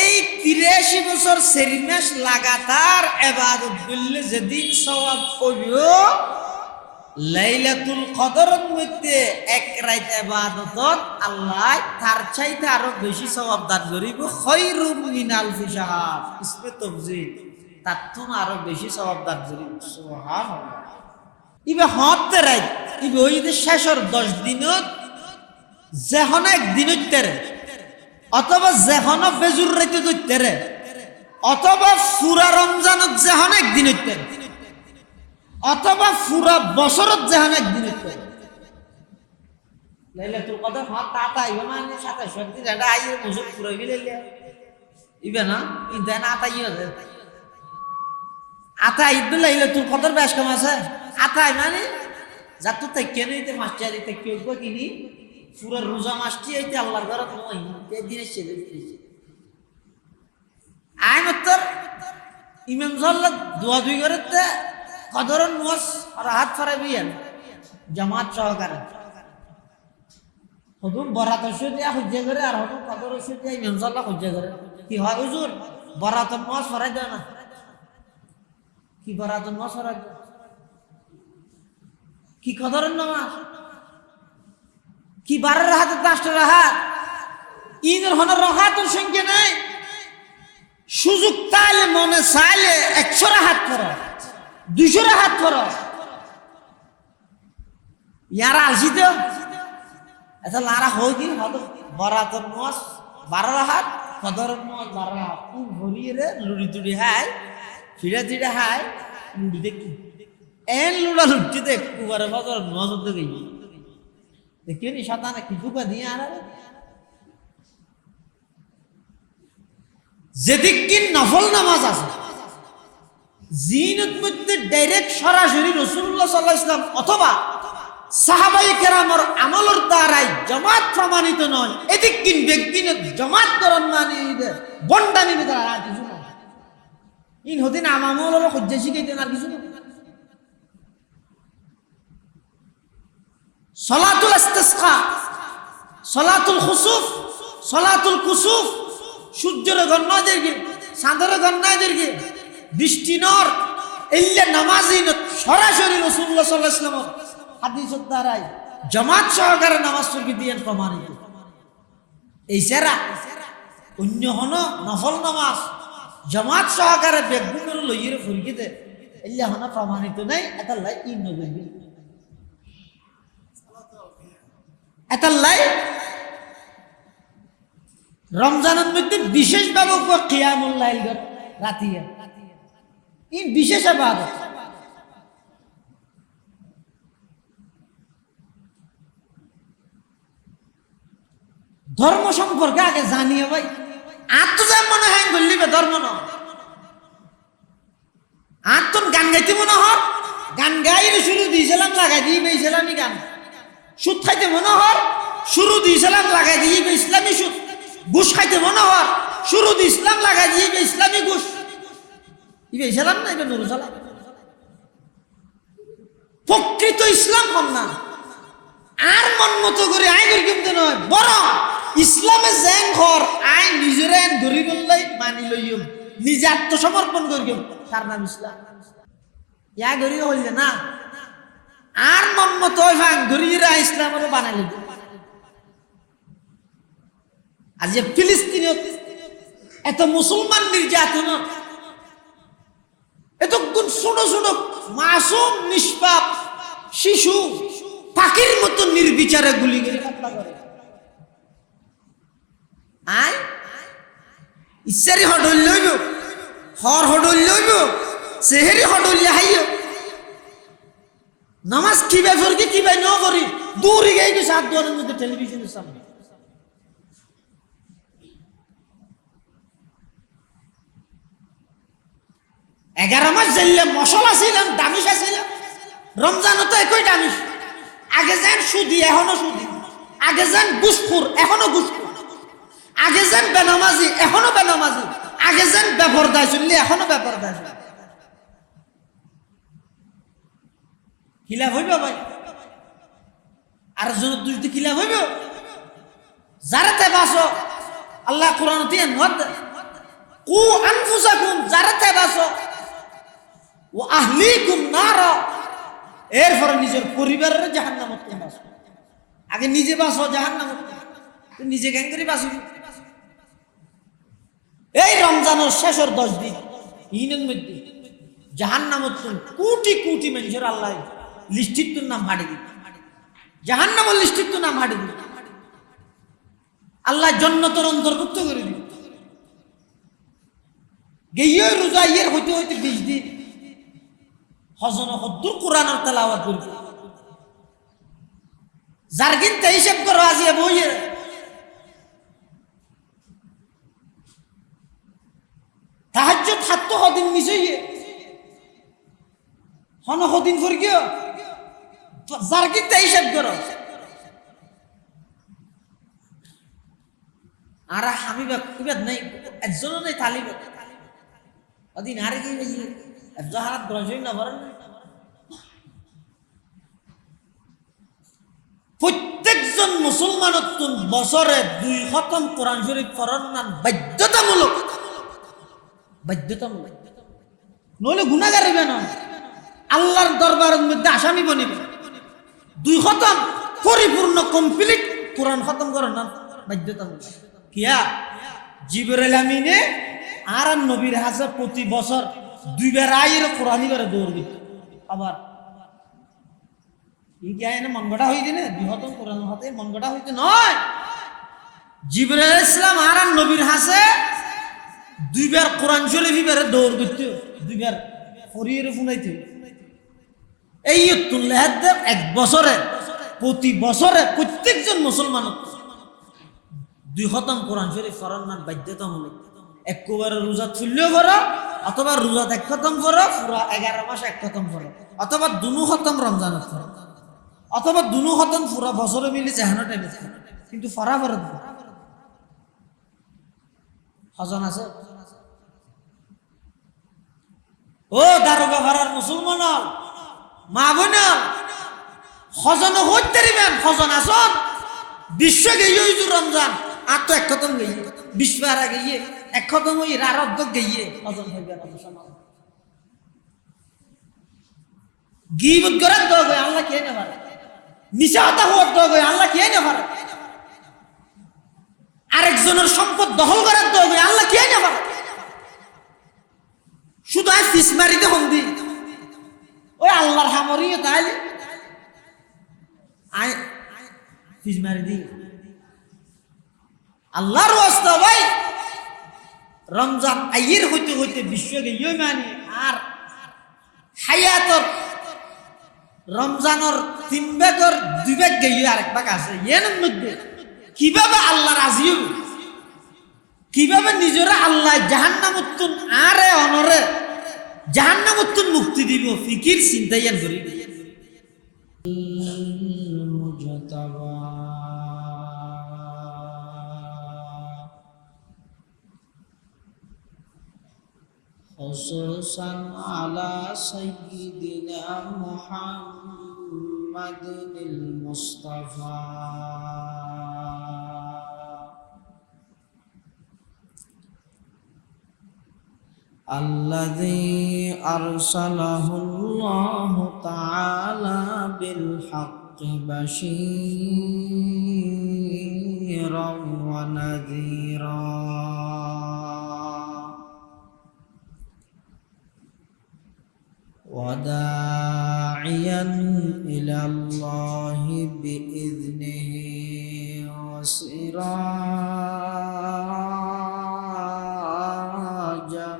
এই ৮৩ বছর ৪ মাস লাগাতার ইবাদত করলে যেদিন সওয়াব পাইব, লাইলাতুল কদরের মধ্যে এক রাত ইবাদতত আল্লাহ তার চাইতে আরো বেশি সওয়াব দান করিব। খায়রুম মিন আলফি শাহর, ইসমে তাফজিল, তার থেকে আরো বেশি সওয়াব দান করিব। সুবহানাল্লাহ। ইবে হতে রাত ইবে ওই যে শেষের 10 দিনত যেহন একদিনত তেরে, অথবা যেহন বেজুর রাইতে দইতেরে, অথবা পুরা রমজানত যেহন একদিনত তেরে, অথবা পুরা বছরত যেহন একদিনত তেরে। লাইলাতুল কদর হত তাতা ইবে মানে ২৭ দিন এটা আইয়ে বছর পুরা গিলে ইবে না ইদান আতাইও দে আতা ঈদ লাইলাতুল কদর বেশ কম আছে। আতাই মানে যাতু তাইকে নিতে মাস্টারি তাইকে কো কিনি পুরো রোজা মাসটি এইতে আল্লাহর ঘরে নয় এই দিনে ছেড়ে দিয়েছে। আই মাত্র ইমাম সাল্লাল্লাহ দোয়া দুই করতে কদরন নস আর হাত ফরাবিয়ান জামাত সহকারে হুজুর বরাত শুয়ে হজ্জা করে আর হুজুর কদর শুয়ে ইমাম সাল্লাল্লাহ হজ্জা করে। কি হয় হুজুর বরাত নস ফরাই দেয় না? কি বরাত নস ফরাই কি কদরন নামাজ কি 12 রাহাত 10 রাহাত ঈদের হন রাহাতের সংখ্যা নাই। সুযোগ তাইলে মনে চাইলে 100 রাহাত করো, 200 রাহাত করো। ইয়ারা আসি তো এটা লারা হয় কি বরাতর মাস 12 রাহাত, কদরের মাস 12 রাহাত। ভরিয়ে রে লুড়ি টুড়ি হাই ফিরা ফিরা হাই লুড়ি দেখি এন লুড়া লুড়ছি দেখ কুবারে বদর মাস দেখি দেখিও নি শতানে কি দুকা দিয়ে আনা যেদিক কি নফল নামাজ আছে জিনত মধ্যে ডাইরেক্ট সরাসরি রাসূলুল্লাহ সাল্লাল্লাহু আলাইহি ওয়াসাল্লাম অথবা সাহাবায়ে কেরামের আমলের দ্বারাই জামাত প্রমাণিত নয়। এদিক কিন ব্যক্তিন জামাত করন মানে বন্ডানি দ্বারা আর কিছু না। ইন হদিন আমল হলো হজ্জা শিখাইতেন আর কিছু না। সলাতুল ইস্তিসকা, সলাতুল খুসুফ, সলাতুল কুসুফ, সূর্যের গণনাদেরকে চাঁদের গণনাদেরকে বৃষ্টি নর এল্লে নামাজি সরাসরি রাসূলুল্লাহ সাল্লাল্লাহু আলাইহি ওয়াসাল্লাম হাদিসের দ্বারাই জামাত সহকারে নামাজ পড়ি দিয়েন প্রমাণিত। এই সেরা অন্য হন নফল নামাজ জামাত সহকারে বেগুনের লইয়ে ফুরকিতে এল্লে হন প্রমাণিত নাই। এটা লাই ই নবী এটা লাই রমজানের মধ্যে বিশেষভাবে কিয়ামুল লাইল রাতিয়া এই বিশেষ ইবাদত। ধর্ম সম্পর্কে আগে জানিয়ে ভাই আত্মজা মনে হয় বললিবে ধর্ম ন আত্মন গান গাইতে মনে হর গান গাইলে শুরু দিয়েছিলাম লাগাই দিয়ে ইসলামী গান। সুদ খাইতে মনে হর শুরু দিয়েছিলাম লাগাই দিয়ে ইসলামী সুদ। ঘুষ খাইতে মনে হর শুরু দিয়ে ইসলাম লাগাই দিয়ে ইসলামী ঘুষ। ইবে ইসলাম না এটা নুরু সালাম প্রকৃত ইসলাম হন না। আর মন মতো করে আই করি কিন্তু নয়, বরং ইসলামে যেন ঘর আই নিজের আইন ধরি বললেই মানি লইম, নিজে আত্মসমর্পণ করিম, তার নাম ইসলাম। ইয়া গরি হইলে না আর মন মতো ভাঙ ধরিরা ইসলামের বানাইল। আর যে ফিলিস্তিনে এত মুসলমান নির্যাতন, এত ছোট ছোট মাসুম নিষ্পাপ শিশু পাখির মতো নির্বিচারে গুলি করে হত্যা করে। আয় ইচ্ছারি হডল লইব, হর হডল লইব, সেহেরি হডল হাইও নামাজ কিবা ফরকি কিবা ন করি দূরে গিয়ে গেছে হাত দোয়ারের মধ্যে টেলিভিশনের সামনে। এগারো মাস জানলে মশলা ছিলাম দামিশ ছিলাম রমজানও তো একই দামিশ। আগে যান সুদি এখনো সুদি, আগে যান ঘুষখোর এখনো ঘুষখোর, আগে যান বেনামাজি এখনো বেনামাজি, আগে যান বেপরদায় চললে এখনো বেপরদায়। খিলাফ হইব ভাই আর জন দুই খিলাফ হইব। যারা তে বাসো আল্লাহ কোরআন দিয়ে কু আনফুসাকুম জারাতে বাসো ও আহলিকুম নার, এরপরে নিজের পরিবারের জাহান্নামত থেকে বাঁচো। আগে নিজে বাঁচো জাহান্নামত থেকে, নিজে কেন করে বাঁচবি? এই রমজানের শেষের 10 দিন ইনের মধ্যে জাহান্নামত কোটি কোটি মানুষের আল্লাহ লিস্টির নাম হাঁটে দিন, জাহান্নামের লিস্টির নাম হাঁটে দিন, আল্লাহ জান্নাতের অন্তর্ভুক্ত করে দিন। গিয়ে রোজা ইয়ের হইতে হইতে 20 দিন হজন হদ্দুর কোরআনের তেলাওয়াত করবে। যার কিন্তু হিসেব করো আজিয়ে বইয়ে তাহাজ্জুদ হাত্তো হদিন মিশইয়ে হন হদিন ফর গিয়ে যার কিন্তু হিসেব করো। আর আমি বাদ নাই একজনও নাই তালিব ওদিন আর কি জাহারাত গ্রহণ না করেন। প্রত্যেকজন মুসলমানের বছরে 2 খতম কোরআন শরীফ পড়ার নাম বাধ্যতামূলক, বাধ্যতামূলক, নইলে গুনাহগার হইবে না, আল্লাহর দরবারের মধ্যে আসামি বনিবে। 2 খতম পরিপূর্ণ কমপ্লিট কোরআন খতম করার নাম বাধ্যতামূলক। কিয়া জিবরাইল আমিনে আর নবীর হাসে প্রতি বছর 2 বার আইরে কোরআনই করে দৌড় দিত। আবার ই কি আইনে মন গড়া হইছে না 2 খতম কোরআন হাতে মন গড়া হইতে নয়। জিবরাইল আলাইহিস সালাম আর নবীর হাসে 2 বার কোরআন শরীফ বারে দৌড় দিত, 2 বার ফরিয়ে ফুনাইতে। এই তুল্লাহাদ এক বছরে প্রতি বছরে প্রত্যেকজন মুসলমান 2 খতম কোরআন শরীফ পড়ার নাম বাধ্যতামূলক। একবারে রোজা খুললেও পড়ো, অথবা রোজা 1 খতম পড়ো, পুরা 11 মাস 1 খতম পড়ো, অথবা 2 খতম রমজানত পড়ো, অথবা 2 খতম পুরা বছরে মিলে জাহানো টাইমে পড়ো, কিন্তু ফরা ফরত হজন আছে। ও দারোগা ভাড়ার মুসলমান মা বোন হজন হইতে দিবেন, হজন আসন বিশ্ব গিয়ে রমজান আর তো 1 খতম গিয়ে 20 বার গিয়ে 1 খতম হই রারদ্দ গিয়ে হজন হইবে না। গীবত করার দোয়া গয় আল্লাহ কে না পারে, নিশাতা হওয়ার দোয়া গয় আল্লাহ কে না পারে, আরেকজনের সম্পদ দখল করার দোয়া গয় আল্লাহ কে না পারে। শুধু আই ফিস মারিতে হন্দি ওই আল্লাহর হামরিয়ে তাইলে আই ফিস মারি দি আল্লাহর ওয়াস্তা ভাই। রমজান আইয়ের হইতে হইতে বিশ্ব গিয়ে মানে আর হায়াতর রমজানের 3 ভাগের 2 ভাগ গিয়ে আরেক ভাগ আছে। এর মধ্যে কিভাবে আল্লাহ রাজি হবে, কিভাবে নিজেরা আল্লাহ জাহান্নামত আরে অনরে জাহান্নামত মুক্তি দিব, ফিকির চিন্তাইয়ান করি। خصوصا على سيدنا محمد المصطفى الذي أرسله الله تعالى بالحق بشيرا ونذيرا وداعيا إلى الله بإذنه وسراجا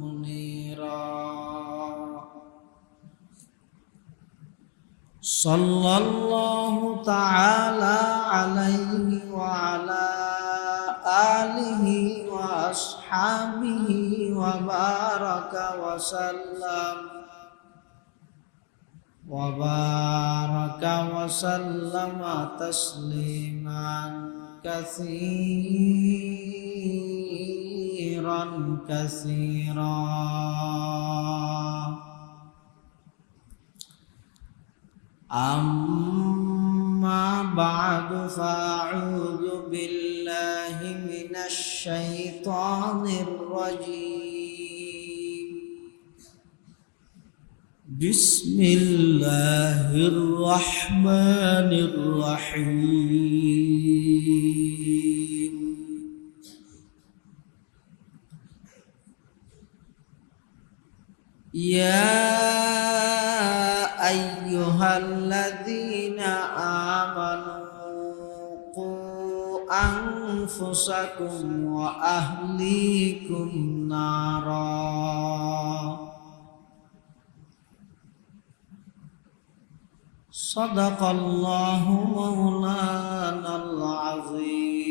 منيرا صلى الله تعالى عليه وعلى آله وأصحابه وبارك وسلم تسليما كثيرا كثيرا. أما بعد فأعوذ بالله من الشيطان الشيطان الرجيم بسم الله الرحمن الرحيم يا أيها الذين آمنوا قوا أنفسكم وأهليكم نارا صدق الله مولانا العظيم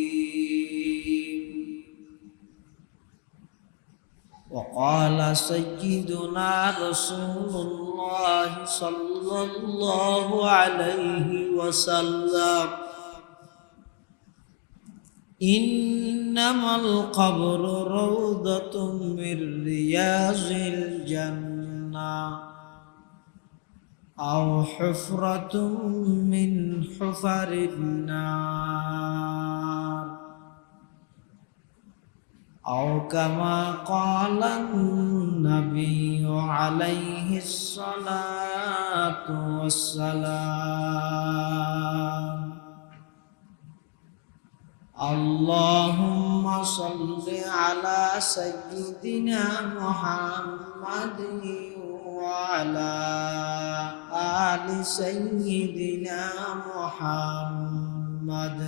وقال سيدنا رسول الله صلى الله عليه وسلم إنما القبر روضة من رياض الجنة أو حفرة من حفر النار أو كما قال النبي عليه الصلاة والسلام اللهم صل على سيدنا محمد وعلى آل سيدنا محمد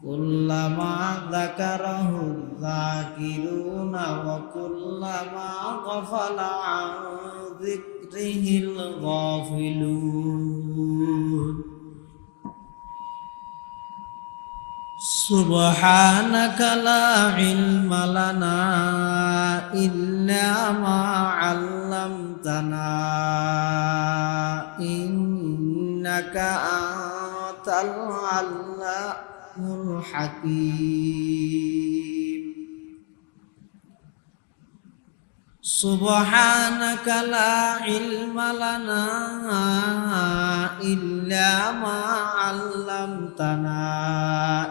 كلما ذكره الذاكرون وكلما غفل عن ذكره الغافلون سبحانك لا علم لنا إلا ما علمتنا إنك أنت العلام الحكيم سبحانك لا علم لنا إلا ما علمتنا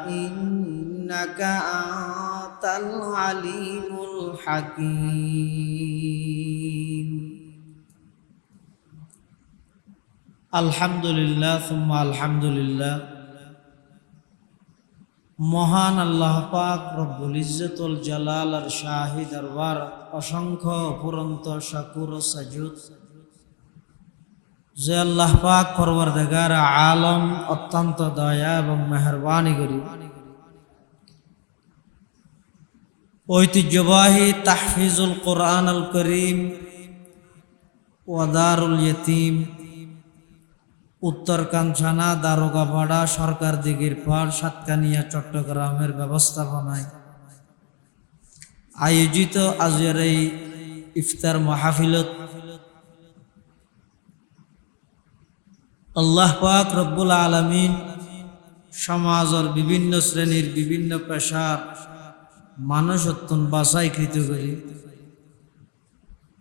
إنك أنت العليم الحكيم الحمد لله ثم الحمد لله মহান আল্লাহ পাক রব্বুল ইজ্জতুল জালালার শাহী দরবার অসংখ্য অপুরন্ত শাকুর ও সাজুদ যে আল্লাহ পাক পরওয়ারদিগার আলম অত্যন্ত দয়া এবং মেহেরবানি করি ঐতিহ্যবাহী তাহফিজুল কোরআন আল করিম ওয়া দারুল ইয়তীম উত্তর কাঞ্চনা দারোগাপাড়া সরকার দিঘির পাড় সাতকানিয়া চট্টগ্রামের ব্যবস্থাপনায় আয়োজিত আজকের এই ইফতার মাহফিলত আল্লাহ পাক রব্বুল আলামিন সমাজের বিভিন্ন শ্রেণীর বিভিন্ন পেশার মানুষ অত্যন্ত বাছাইকৃত করি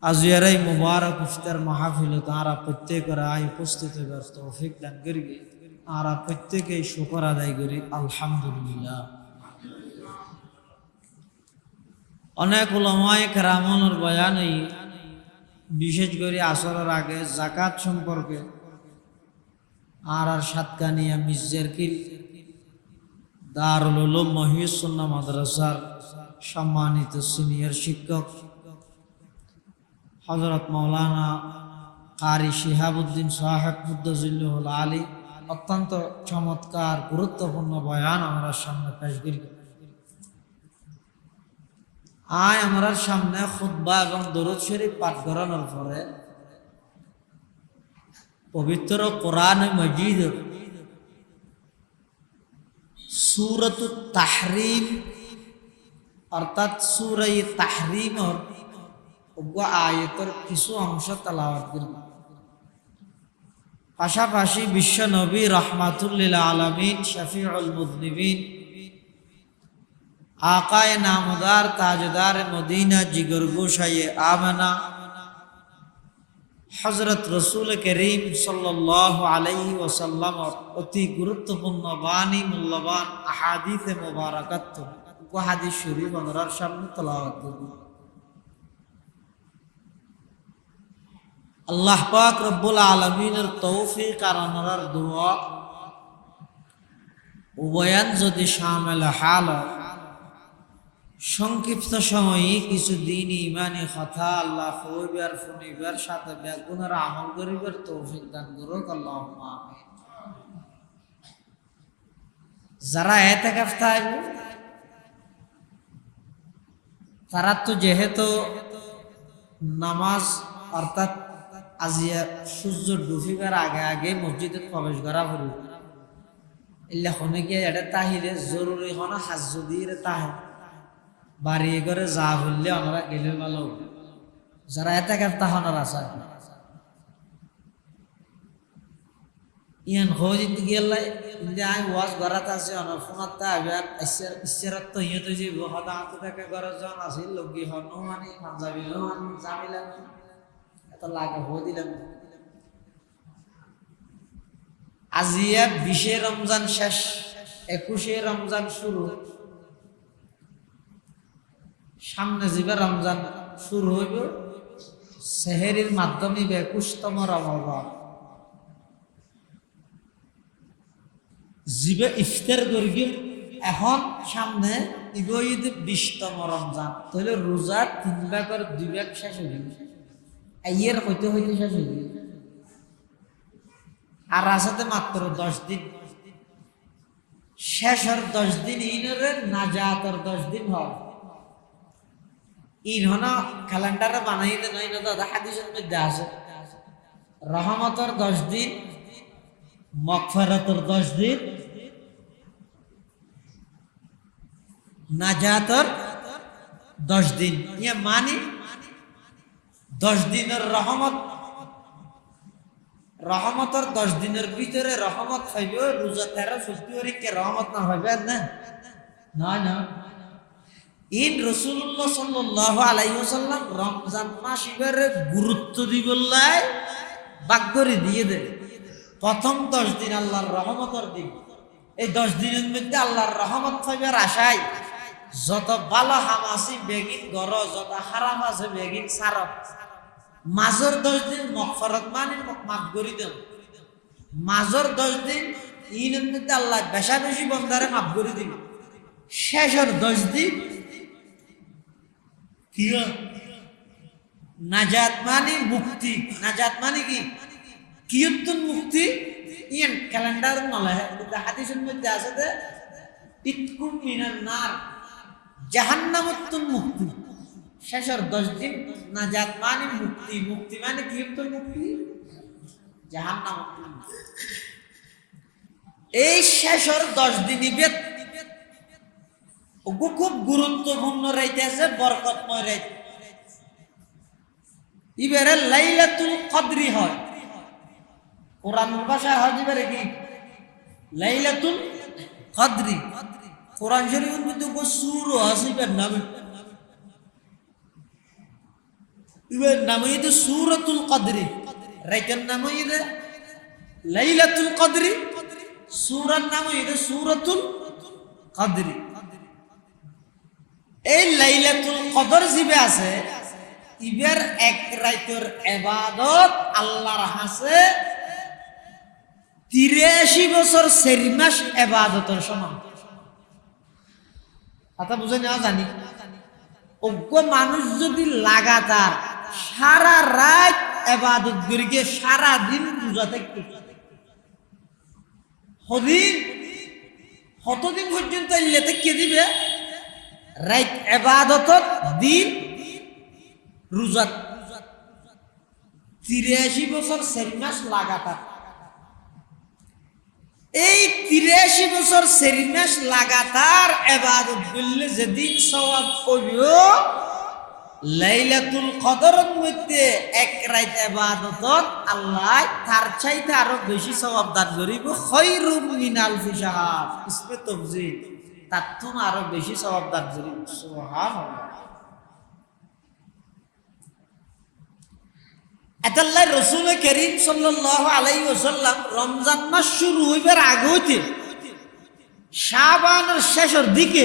আজকের এই মুবারক ইফতার মাহফিল তারা প্রত্যেকের আয় উপস্থিত হইবার তৌফিক দান করি তারা প্রত্যেকেই শুকর আদায় করি আলহামদুলিল্লাহ অনেক উলামায়ে কেরামের বয়ান বিশেষ করে আসরের আগে যাকাত সম্পর্কে আর সাতকানিয়া মির্জারকিল দারুল উলুম মহিউস সুন্নাহ মাদ্রাসার সম্মানিত সিনিয়র শিক্ষক হযরত মাওলানা কারি শিহাবুদ্দিন সাহেব মুদ্দাজিল্লাহুল আলী অত্যন্ত চমৎকার গুরুত্বপূর্ণ বয়ান আমরা সামনে পেশ করি আয় আমরা সামনে খুতবা এবং দরুদ শরীফ পাঠ করানোর পরে পবিত্র কোরআন মজিদ সূরাতুত তাহরিম অর্থাৎ সূরা তাহরিমের আয়াতের কিছু অংশ তেলাওয়াত করব পাশাপাশি বিশ্ব নবী রাহমাতুল লিল আলামিন শফিউল মুযনিবিন আকায়ে নামদার তাজদার মদিনা জিগরগোশায়ে আমানা হযরত রাসূল করিম সাল্লাল্লাহু আলাইহি ওয়াসাল্লাম অতি গুরুত্বপূর্ণ বাণী মূল্যবান আহাদিসে মুবারাকাত হাদিস শরীফ ওনার সামনে তেলাওয়াত করব। আল্লাহ পাক রব্বুল আলামিনের তৌফিক আর ওনার দোয়া উভয়ান যদি শামিল হাল সংক্ষিপ্ত সময়ে কিছু দিন ইমানি কথা আল্লাহ হইবার শুনিবার সাথে বেগুনের আমল করিবার তৌফিক দান করুক আল্লাহুম্মা আমিন। যারা ইতিকাফ থাকবে তারা তো যেহেতু নামাজ অর্থাৎ আজিয়া সূর্য ডুবিবার আগে আগে মসজিদে প্রবেশ করা হল এলে হনে এটা তাহিলে জরুরি হন হাজ যদি তাহে বাড়ি করে যা হইলে ওনারা গেলে ভালো যারা ইতিকাফ তাহনার আছে ইয়ান হজিত গেলে আই ওয়াজ গরাত আছে অনার ফোনাতে আবার ইশারাত তো ইয়ত যে হদা হাতে থেকে গরজন আছে লগি হনো মানে পাঞ্জাবি নো মানে জামিলা এত লাগে হো দিলাম আজিয়া 20 রমজান শেষ 21 রমজান শুরু সামনে যাবে রমজান শুরু হইব সেহেরির মাধ্যমে 21তম রমজান জিবে ইফতার করবে এখন সামনে ঈদ 20তম রমজান তাহলে রোজা 3 ভাগের 2 ভাগ শেষ হইবে আইয়ের হইতে হইতে শেষ হইবে আর আছে মাত্র 10 দিন শেষের 10 দিন ইনরে নাজাতের 10 দিন হয় ইন হনা ক্যালেন্ডারে বানাইতে নাই না দাদা হাদিসের মধ্যে আছে রহমতের 10 দিন মাগফিরাতের 10 দিন নাজাতের 10 দিন ইয়া মানে 10 দিনের রহমতের 10 দিনের ভিতরে রহমত পাইবে রোজা 13 ফেব্রুয়ারিকে রহমত না পাইবে না না না ইন রাসূলুল্লাহ সাল্লাল্লাহু আলাইহি ওয়াসাল্লাম রমজান মাস এবারে গুরুত্ব দিবল্লাই বাগরি দিয়ে দেয় প্রথম 10 দিন আল্লাহর রহমতের দিন এই 10 দিনের মধ্যে আল্লাহর রহমত পাইবার আশায় যত ভালো হামাসি বেগিন গর যত হারাম আছে বেগিন সারব মাজর 10 দিন মাগফিরাত মানে মাফ করে দেন মাজর 10 দিন ইনের মধ্যে আল্লাহ বেশা বেশি বান্দারে মাফ করে দিন শেষের 10 দিন কি নাজাত মানে মুক্তি নাজাত মানে কি কিয়তুন মুক্তি ইন ক্যালেন্ডার নলে হাদিসের মধ্যে আছে যে ইতকুম মিনান নার জাহান্নামতুন মুক্তি শেষের 10 দিন নাজাত মানে মুক্তি মুক্তি মানে কিয়তুন মুক্তি জাহান্নামতুন এই শেষের 10 দিন ইবাদত খুব গুরুত্বপূর্ণ রাইতেছে বরকতময় রাইত ইবারে লাইলাতুল কদরি হয় কোরআন ভাষায় হয় ইবারে কি লাইলাতুল কদরি কোরআন শরীফের মধ্যে সূরা আছে ইবার নাম এটা সূরাতুল কদরি রাইতের নাম এটা লাইলাতুল কদরি সূরার নাম এটা সূরাতুল কদরি এই লাইলাতুল কদর জিবে আছে ইবার এক রাতের ইবাদত আল্লাহর কাছে 83 বছর 4 মাস ইবাদতের সমান কথা বুঝে না জানি অজ্ঞ মানুষ যদি লাগাতার সারা রাত ইবাদত করিকে সারা দিন রোজা থাকতে কতদিন পর্যন্ত ইল্লাতে কে দিবে রাত ইবাদতত দিন রোজা 83 বছর 4 মাস লাগাতার এই 83 বছর 4 মাস লাগাতার ইবাদত করলে যেদিন সওয়াব পাইও লাইলাতুল কদরের মধ্যে এক রাত ইবাদতত আল্লাহ তার চাইতে আরো বেশি সওয়াব দান করিব খায়রুম মিন আলফি শাহর ইসমে তাফজিল তার তুম আরো বেশি সওয়াব দান করিব সুবহানাল্লাহ আল্লাহ রাসূল করিম সাল্লাল্লাহু আলাইহি ওয়াসাল্লাম রমজান মাস শুরু হইবার আগে হইতে শাবানের শেষের দিকে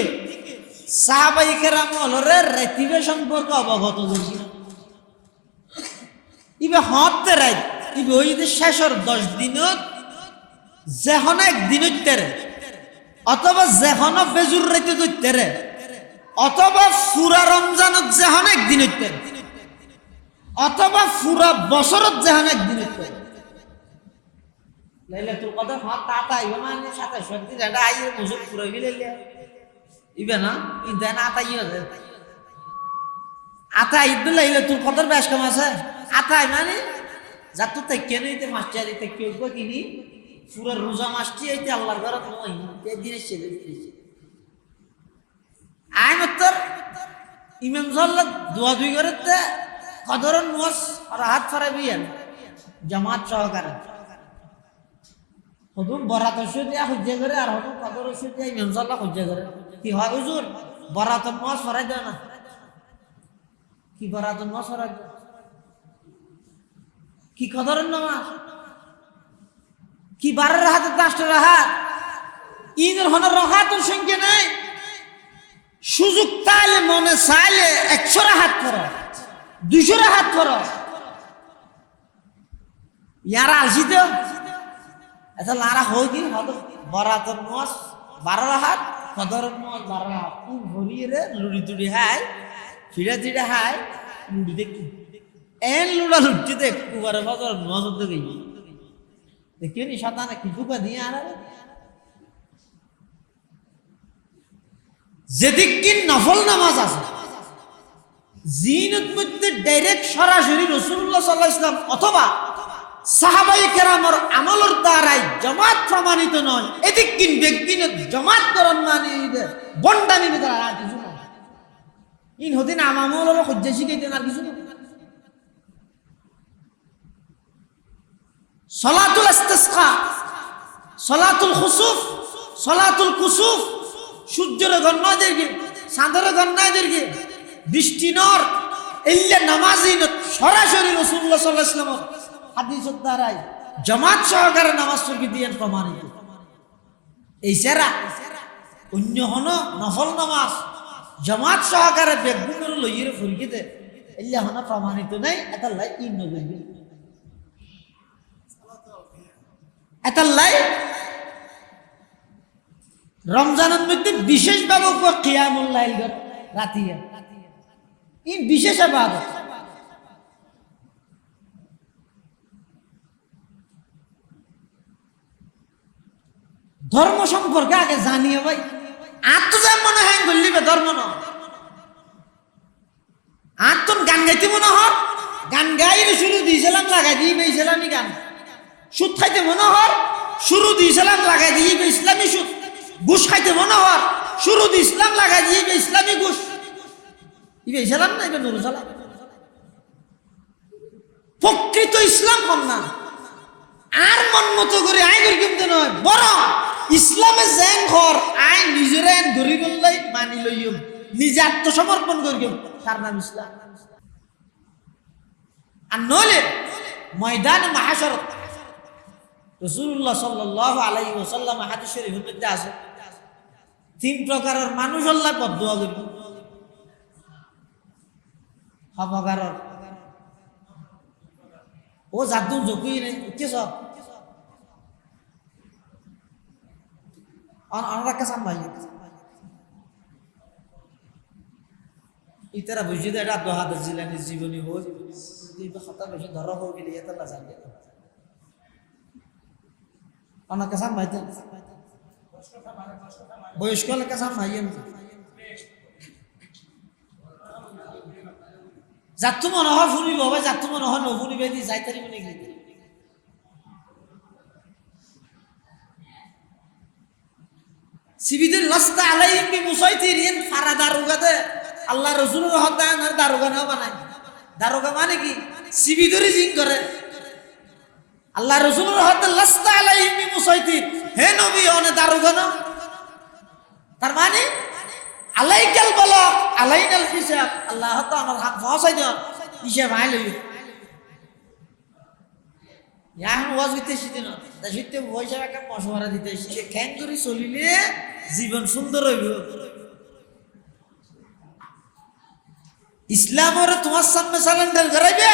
সাহাবাই কেরাম হলরে রাতিবে সম্পর্কে অবগত হয়েছি ইবে হতে রাত ইবে ওই যে শেষর 10 দিনত যেহন একদিন হইতেরে অথবা যেহন বেজুর রাইতে হইতেরে অথবা ফুরা রমজানত যেহন একদিন হইতেরে অথবা ফুরা বছরত যেহন একদিন হইতেরে লাইলাতুল কদর হত তাতা ইবে মানে 27 দিন এটা আইয়ে মুসুক পুরো গেলে ইবে না ইদান আতা ইয়ে আতা ইদুল লাইলাতুল কদর বেশ কম আছে আতাই মানে যাতু থেকে নেইতে মাস্টারি থেকে কেউ কিনি পুরো রোজা মাসটি আইতে আল্লাহর ঘরে নয় এই দিনে ছেড়ে দিয়েছে আই মাত্র ইমাম সাল্লাল্লাহ দোয়া দুই করতে কদরন নস আর হাত ফারাবিয়ান জামাত সহকারে হুজুর বরাত শুদিয়া হুজ্জা করে আর হুজুর কদর শুদিয়া ইমাম সাল্লাল্লাহ হুজ্জা করে কি হয় হুজুর বরাত নস ফরাই দেয় না কি বরাত নস ফরাই কি কদরের নামাজ কি 12 হাতে 10 রাহাত ঈদের হন রাহাতের সংখ্যা নাই সুযোগ তাইলে মনে চাইলে 100 রাহাত করো 200 রাহাত করো ইয়ারা আসিত এটা লারা হয় কি হতো বরাতর নামাজ 12 রাহাত কদরের নামাজ 12 রাহাত তুই ভরিয়ে রে লুড়ি তুড়ি হাই ফিরা জিড়া হাই লুড়ি দেখি এন লুড়া লুড়ি দেখ কুবারে ফজর নামাজ পড়তে গই দেখিও নি শয়তানে কিছু কা দিয়ে আনা যেদিক কি নফল নামাজ আছে জিনত মধ্যে ডাইরেক্ট সরাসরি রাসূলুল্লাহ সাল্লাল্লাহু আলাইহি ওয়াসাল্লাম অথবা সাহাবায়ে কেরামের আমলের দ্বারাই জামাত প্রমাণিত নয় এদিক কিন ব্যক্তিনে জামাত করন মানে বন্ডানি দ্বারা কিছু না ইন হদিন আমলের হজ্জা শিখাইতে না কিছু না সালাতুল ইস্তিসকা সালাতুল খুসুফ সালাতুল কুসুফ সূর্যের গণনা দেরগে চাঁদের গণনা দেরগে বৃষ্টি নর এল্লে নামাজি সরাসরি রাসূলুল্লাহ সাল্লাল্লাহু আলাইহি ওয়াসাল্লাম হাদিসের দ্বারাই জামাত সহকারে নামাজ পড়ি দিয়ে প্রমাণিত এই সেরা অন্য হন নফল নামাজ জামাত সহকারে বেগুনের লইয়ে ফুরকিতে এল্লে হন প্রমাণিত নাই এটা লাই ইন নবী এতাল্লাই রমজানের মধ্যে বিশেষভাবে কিয়ামুল লাইল রাতিয়া এই বিশেষ ইবাদত ধর্ম সম্পর্কে আগে জানিয়ে ভাই আত্ম যা মনে হয় বললিবে ধর্ম ন আত্ম গান গাইতে মনে হয় গান গাইলে শুরু দিয়েছিলাম লাগাই দিয়ে পেয়েছিলামই গান সুদ খাইতে মনে হর শুরু দিয়েছিলাম লাগাই দিয়ে ইসলামী সুদ ঘুষ খাইতে মনে হর শুরু দিয়ে ইসলাম লাগাই দিয়ে ইসলামী ঘুষ ইসালাম না এবার নুরুল সালাম প্রকৃত ইসলাম কম না আর মন মতো করে আই করি কিন্তু নয় বরং ইসলামে জেন ঘর আই নিজের আইন ধরি বললাই মানি লইম নিজে আত্মসমর্পণ করি তার নাম ইসলাম আর নইলে ময়দান মাহাশরত রাসূলুল্লাহ সাল্লাল্লাহু আলাইহি ওয়াসাল্লাম হাদিস শরীফের মধ্যে আছে 3 প্রকারের মানুষ আল্লাহ বদদুয়া করবে হবগারর ও জাদু জকুই নে কি সব আমরা কা সামলাই ইতারা বুঝিয়ে এটা দোহাদ জিলানি জীবনী হয় এই কথা বেশি ধরা হয়ে গেলে এটা না জানবে অনেক সামলাইতে বয়স্ক লোক সামলাইয়েন যাত্তু মনে হয় ফুনিব হবে যাত্তু মনে হয় নফুনিবে দি যাইতারি মনে গিয়ে সিবিদের লাস্তা আলাইহিম বিমুসাইতিরিন ফারা দারুগাতে আল্লাহ রাসূলের হত্যায় না দারুগা না বানায় দারুগা মানে কি সিবিদরি জিং করে আল্লাহ রাসূলের হত্যা লাস্তা আলাইহিম বিমুসাইতির হে নবী ওনে দারুগা না তার মানে আলাইকাল বলা আলাইনাল হিসাব আল্লাহ তো আমার হাত ফসাই দেন হিসাব আইলে এখন ওয়াজ হইতে শিখে না তা শিখতে পয়সা একটা মশওয়ারা দিতে শিখে খ্যাং করে চলিলে জীবন সুন্দর হইব ইসলামের তোমার সামনে সালেন্ডার করাইবে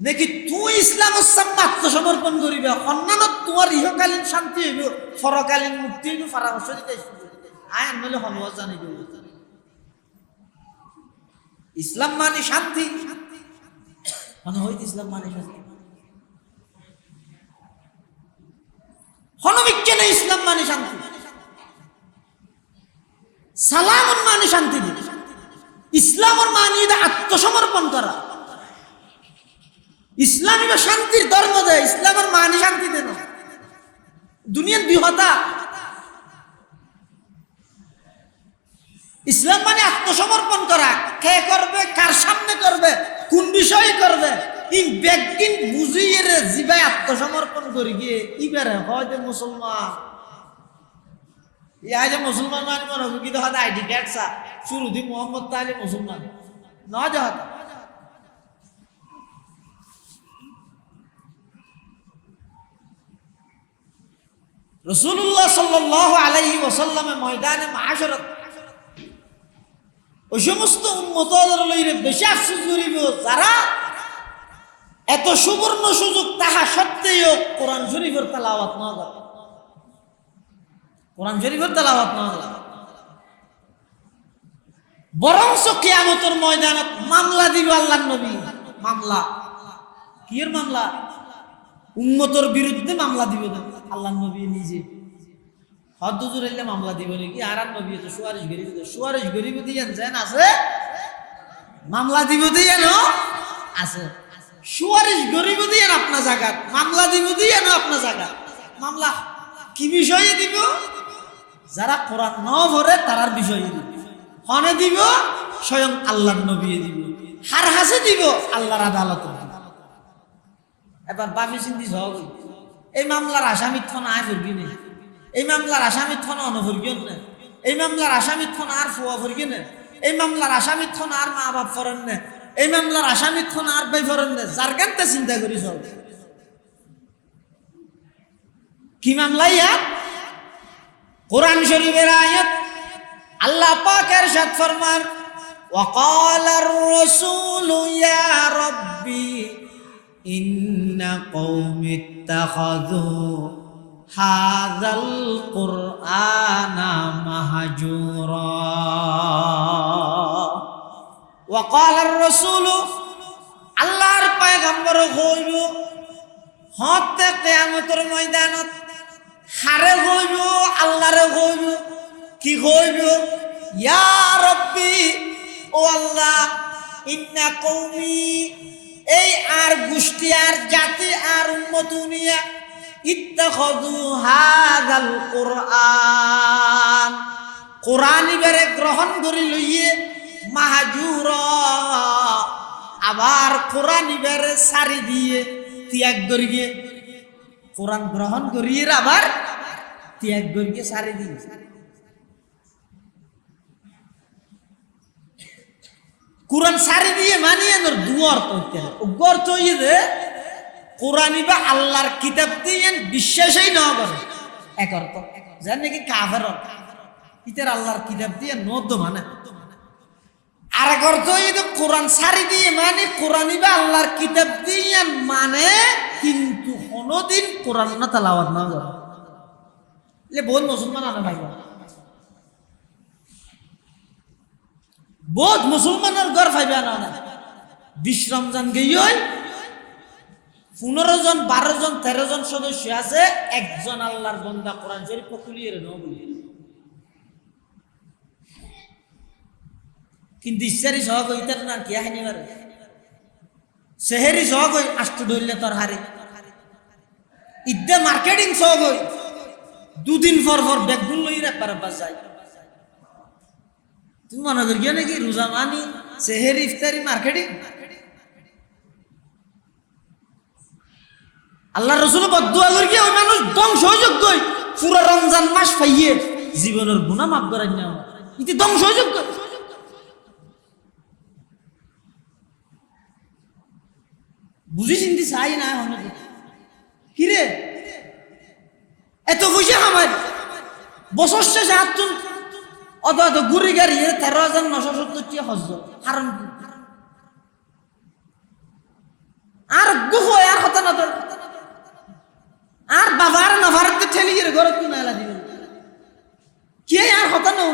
নাকি তুই ইসলামের সামনে আত্মসমর্পণ করিবে? অন্যান্য তোমার ইহকালীন শান্তি হইব, পরকালীন মুক্তি হইব, পরামর্শ দিতে আয় আনলে হলওয়া জানি দেব। ইসলাম মানে শান্তি, মানে হইতে ইসলাম মানে শান্তি হনবিজ্ঞানে ইসলাম মানে শান্তি, সালাম মানে শান্তি দিবে। ইসলামের মানে আত্মসমর্পণ করা। ইসলাম বা শান্তির ধর্ম দেয়, ইসলামের মানে শান্তি দেন। দুনিয়ার বিহতা ইসলাম মানে আত্মসমর্পণ করা। কে করবে, কার সামনে করবে, কোন বিষয়ে করবে, এই ব্যক্তিন বুঝিয়ে জিবাই আত্মসমর্পণ করি গিয়ে ইবারে হয় যে মুসলমান। ইয়া যে মুসলমান মানে মনে হবে কিন্তু হয়তো আইডি কার্ড সা শুরু দি মোহাম্মদ তাহলে মুসলমান না যা। রাসূলুল্লাহ সাল্লাল্লাহু আলাইহি ওয়াসাল্লামের ময়দানে মাশারাত ওই সমস্ত উম্মতদের লইরে বেশি আফসোস করিব যারা এত সুবর্ণ সুযোগ তাহা সত্ত্বেও কোরআন শরীফের তেলাওয়াত না করে। কোরআন শরীফের তেলাওয়াত না করে, বরঞ্চ কিয়ামতের ময়দানত মামলা দিব আল্লাহর নবী। মামলা কির মামলা? উম্মতর বিরুদ্ধে মামলা দিবে না আল্লাহর নবী নিজে। হদ হুজুর এলে মামলা দিবে নাকি? আর নবী তো সুয়ারিশ গরিব, সুয়ারিশ গরিব দিয়েন যেন আছে, মামলা দিব দিয়েন আছে। সুয়ারিশ গরিব দিয়েন আপনার জায়গাত, মামলা দিব দিয়েন আপনার জায়গা। মামলা কি বিষয়ে দিব? যারা কোরআন ন ভরে তারার বিষয়ে দিব। হনে দিব স্বয়ং আল্লাহর নবী দিব, হার হাসে দিব আল্লাহর আদালত। এবার বাফি চিন্তি সহ এই মামলার আসামি থন আয় ফুরগি নেই, এই মামলার আসামি থন অনফুরগিও না, এই মামলার আসামি থন আর ফুয়া ফুরগি না, এই মামলার আসামি থন আর মা বাপ ফরেন না, এই মামলার আসামি থন আর ভাই ফরেন না। যার গানটা চিন্তা করি চল কি মামলা ইয়া? কোরআন শরীফের আয়াত আল্লাহ পাক ইরশাদ ফরমান وقال الرسول يا ربي إن قوم اتخذوا هذا القرآن مهجورا وقال الرسول আল্লাহর পয়গম্বর হইল হতে কিয়ামতের ময়দানত হারে হইব আল্লাহরে হইব। কি হইব? ইয়া রব্বি, ও আল্লাহ, ইন্না কওমি, এই আর গোষ্ঠী আর জাতি আর উম্মত উনিয়া ইত্তাখাযু হাযাল কুরআন, কোরআন ইবারে গ্রহণ করি লইয়ে মাহজুরা, আবার কোরআন ইবারে সারি দিয়ে ত্যাগ করিয়ে, কোরআন গ্রহণ করিয়ে আবার ত্যাগ করিয়ে সারি দিয়ে। কোরআন সারি দিয়ে মানিয়ে দুয়ার করতে অর্থ ইয়ে কোরআনই বা আল্লাহর কিতাব দিয়ে বিশ্বাসই না করে এক অর্থ জান নাকি কাফের ইতার আল্লাহর কিতাব দিয়ে নদ মানে। আর এক অর্থ কোরআন সারি দিয়ে মানে কোরআনই বা আল্লাহর কিতাব দিয়ে মানে কিন্তু কোনদিন কোরআন না তেলাওয়াত না করে। বহুত মুসলমান আনা ভাই, বহুত মুসলমানের ঘর ফাইবে না। 20 রমজান গিয়ে 15 জন 12 জন 13 জন সদস্য আছে, একজন আল্লাহর বান্দা কোরআন শরীফ খুলিয়ে রে নবুল। কিন্তু ইচ্ছারি সহগ হইতার না কি আহেনি পারে সেহেরি সহগ হই আষ্ট ধরলে তোর হারে ইদ্দে মার্কেটিং সহগ হই দুদিন পর পর ব্যাগগুলো লই রাখবার বাস যায়। তুমি মনে করি নাকি রোজা মানি সেহেরি ইফতারি মার্কেটিং? আল্লাহ রসুল বদুয়া করি ওই মানুষ ধ্বংস যোগ্য পুরো রমজান মাস পাইয়ে জীবনের গুনাহ মাফ করাই না, ইতি ধ্বংস যোগ্য। বুঝি চিন্তি চাই না কিরে এত পয়সা আমার বছর শেষে হাত অত অত গুড়ি গাড়ি 13,970 হজ হারণ আর গুহ আর হতা না আর বাবার নভার ঠেলি গিয়ে ঘর তুলে এলা দিবেন কে আর হতা না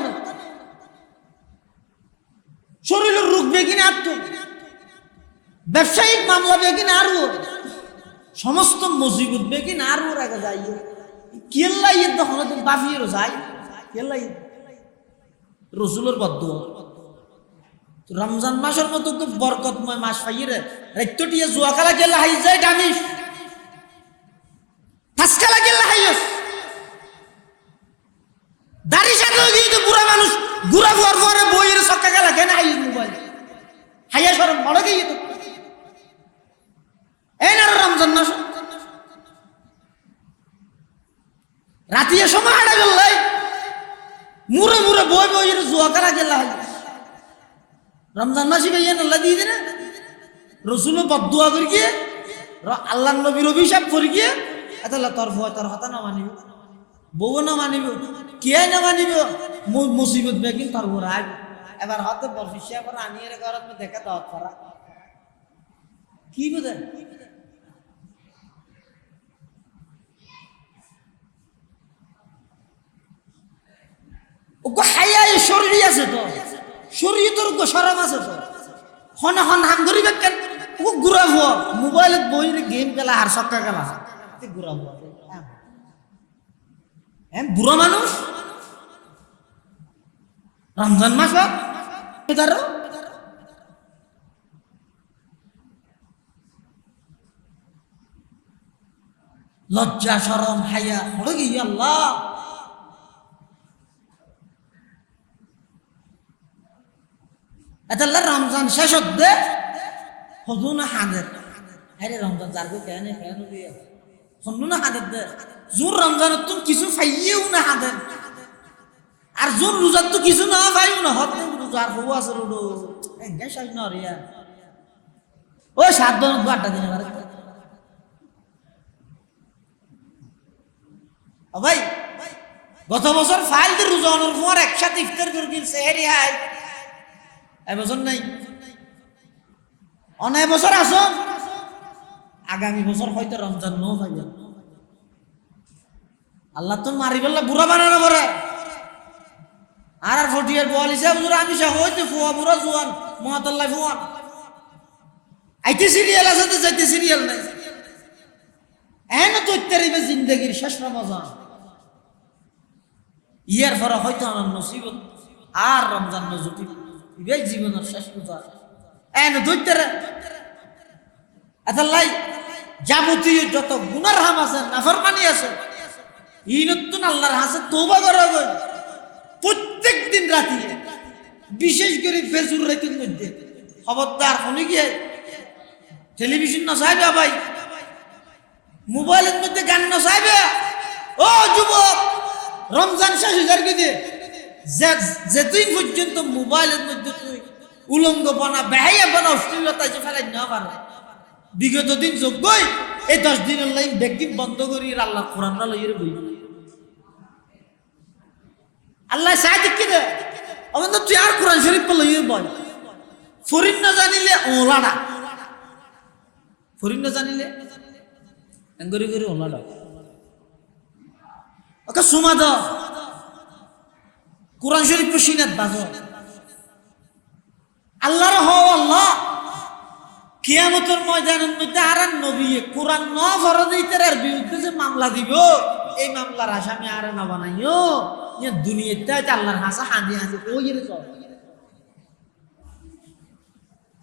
শরীরের রোগ বেগিন আর তো ব্যবসায়িক মামলা বেগিন আরো সমস্ত মুসিবত বেগিন আরো আগে যাই কেল্লাই তখন বাফিয়েরও যায় কেল্লাই রসুলের বদুয়া রমজান মাসের মতো খুব বরকতময় মাস পাইয়ে রে রাইতটিয়া জুয়াকালা গেলা হাই যায় ডামিস ফাসকালা গেলা হাইস দাড়ি সাথে গিয়ে তো বুড়া মানুষ গুড়া ফুয়ার পরে বইয়ের সক্কা গেলা কেন হাইস মোবাইল হাইয়া সরম বড় গিয়ে তো এই না রমজান মাস রাতিয়া সময় হাঁটা গেলাই মুড়ে মুড়ে বই বইয়ের জুয়াকালা গেলা হাই রমজান মাসি ভাইয়া আল্লাহ দিয়ে দিনে রসুল বদুয়া করে গিয়ে আল্লাহ নবীর অভিশাপ করে গিয়ে তোর ভয় তোর হতা না মানিব বউ না মানিব কে না মানিব মুসিবত বেগিন তোর ঘর আইব এবার হতে বর্ষিয়া করে আনিয়ে ঘরত দেখা দাওয়াত করা কি বুঝেন ওকে হাইয়া শরীর আছে তো শরীয়তের গোসরম আছে তো হন হন হাম ধরি বেকেন ও গুড়া হো মোবাইলত বইরে গেম খেলা আর সক্কা খেলা তে গুড়া হো বুড়ো মানুষ রমজান মাস তার লজ্জা শরম হায়া হড়ে গিয়ে আল্লাহ এটা রমজান শেষ হতে হদু না হাদের আরে রমজান যারবে কেন কেন দিয়ে হদু না হাদের দে জোর রমজান তুমি কিছু ফাইয়েও না হাদের আর জোর রোজার তো কিছু না পাইও না হতে রোজার হবু আছে রোডো এঙ্গে শেষ না রিয়া ও 7 দিন 8টা দিন আবার ও ভাই গত বছর ফাইল দিয়ে রোজা অনর পর একসাথে ইফতার করে দিন সেহরি হাই এবছর নাই অনেক বছর আসুন আগামী বছর হয়তো রমজান নো পাইবেন আল্লাহ তো মারি বললে বুড়া বানানো পরে আর 40 ইয়ার বল হিসাব আমি সহ হইতে ফুয়া বুড়া জোয়ান মহাতাল্লাহ ফুয়ান আইতে সিরিয়াল আছে তো যাইতে সিরিয়াল নাই এন তো ইত্যারিবে জিন্দগির শেষ রমজান ইয়ার পরে হয়তো আমার নসিবত আর রমজান নজুটি ইবে জীবনের শেষ রোজা এন দৈত্যরে আতাল্লাই যাবতীয় যত গুনার হাম আছে নাফরমানি আছে ইনতুন আল্লাহর হাসে তওবা করা গো প্রত্যেক দিন রাতে বিশেষ করে ফেজুর রাতের মধ্যে খবরদার শুনি গিয়ে টেলিভিশন না চাইবে ভাই মোবাইলের মধ্যে গান না চাইবে ও যুবক রমজান শেষ হয়ে যার গিয়ে যেদিন পর্যন্ত মোবাইলের মধ্যে তুই উলঙ্গ বানা বেহাইয়া বানা অশ্লীলতা যে ফেলাই না পারো বিগত দিন যোগ্যই এই 10 দিনের লাইন ব্যাগিং বন্ধ করি আল্লাহ কোরআনরা লইয়ে বই আল্লাহ সাহায্য কি দে আমাদের তুই আর কোরআন শরীফ লইয়ে বই ফরিন না জানিলে ওলাডা ফরিন না জানিলে গরি গরি ওলাডা ওকে সুমা দাও কোরআন শরীফ সিনাত বাজো আল্লাহর হো আল্লাহ কিয়ামতের ময়দানের মধ্যে আর নবী কোরআন ন ফরজইতার বিরুদ্ধে যে মামলা দিব এই মামলার আসামি আর না বানাইও ইয়া দুনিয়াতে আল্লাহর হাসা হাঁদি হাঁদি ওই রে চল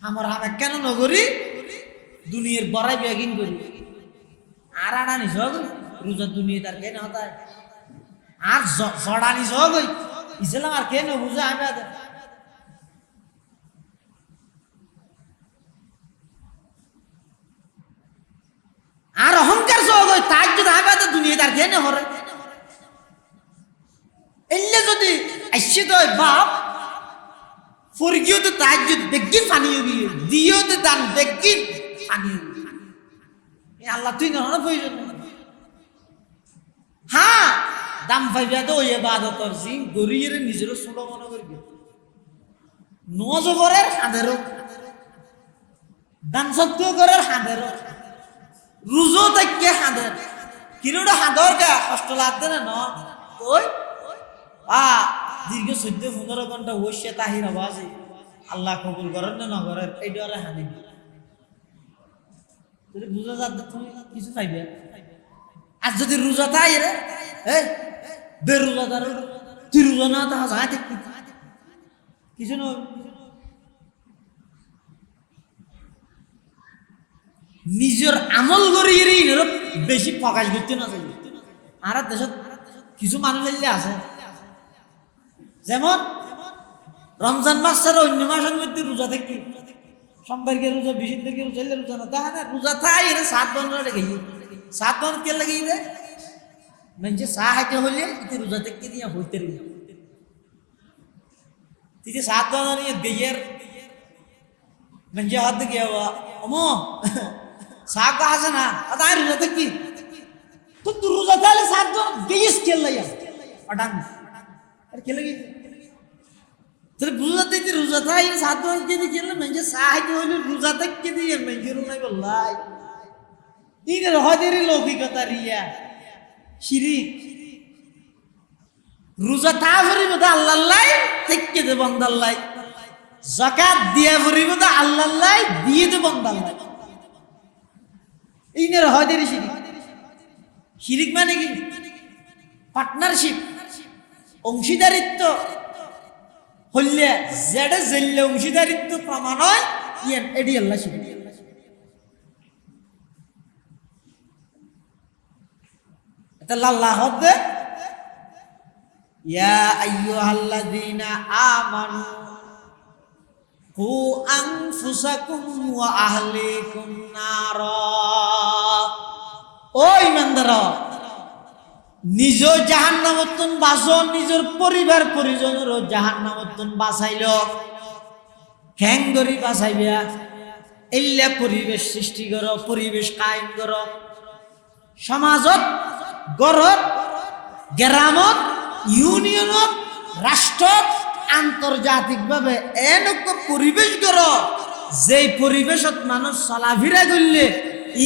আমার হামে কেন নগরী দুনিয়ার বড়াই বেগিন করি আর আড়ানি সব রোজা দুনিয়া তার কেন হতায় আর জড়ানি সব ইসলাম আর কেন বুঝে আমি আর অহংকার সহ তার যদি আমি দুনিয়া তার কেন হরে এলে যদি আসছে তো বাপ ফরগিও তো তার যদি বেগিন ফানিয়ে গিয়ে দিয়েও তো দান বেগিন ফানিয়ে আল্লাহ তুই না প্রয়োজন হ্যাঁ দাম পাইবা তো ওই ইবাদতর জিন গরিয়ের নিজেরও ছোট মনে করবে নজবরের হাঁদেরও দান সত্য করার হাঁদেরও রুজো থেকে হাঁদের কিরোটা হাঁদর গা কষ্ট লাগতে না ন ওই দীর্ঘ 14-15 ঘন্টা ওইসে তাহির আওয়াজে আল্লাহ কবুল করেন না না করেন এইটা আর হানি যদি বুঝা যাতে তুমি কিছু পাইবে আর যদি রোজা তাই রে বেরোজাদার তুই রোজা না তা যায় দেখবি কিছু নয় নিজের আমল করি বেশি প্রকাশ করতে না চাই আর দেশত কিছু মানুষ আছে যেমন রমজান মাস ছাড়া অন্য মাসের মধ্যে রোজা থাকি সোমবারকে রোজা 20 থেকে রোজা রোজা না তা না রোজা থাই 7 বন্ধ রেখে 7 বন্ধ কে লাগিয়ে দেয় म्हणजे 6 হাতে হলে ইতে রোজা থেকে দিয়া হইতে রে तिथे 7 বন্ধ নিয়ে গেয়ের म्हणजे হাত গেवा अमो 6 का আছে না आता রোজা থাকি তো রোজা তাহলে 7 বন্ধ গেইস কে লাইয়া अडान আর কে লাগি तर रोजा ते रोजा था ये 7 बंद के दिले म्हणजे 6 हाते হলে রোজা থেকে দিয়ে म्हणजे রোনাই বললাই ইনের হদেরি লৌকিকতা রিয়া শিরিক রোজা তা ভরিব তো আল্লাহ থেকে দে বান্দাল্লাই যাকাত দিয়া ভরিব তো আল্লাহ দিয়ে দে বান্দাল্লাই ইনের হদেরি শিরিক শিরিক মানে কি পার্টনারশিপ অংশীদারিত্ব হইলে যেটা জেলে অংশীদারিত্ব প্রমাণ হয় ইয়েন এডি আল্লাহ শিরিক আল্লাহ হদে ইয়া আইয়ুহাল্লাযীনা আমানু কু আনফুসাকুম ওয়া আহলিকুম নারা ও ঈমানদাররা নিজ জাহান্নামতন বাঁচো নিজের পরিবার পরিজনেরও জাহান্নামতন বাঁচাইল খ্যাং গরি বাঁচাইবা এল্লা পরিবেশ সৃষ্টি করো পরিবেশ কায়েম করো সমাজত গড়ত গ্রামত ইউনিয়নত রাষ্ট্রত আন্তর্জাতিকভাবে এনেক পরিবেশ গড় যেই পরিবেশত মানুষ চলাফিরা করলে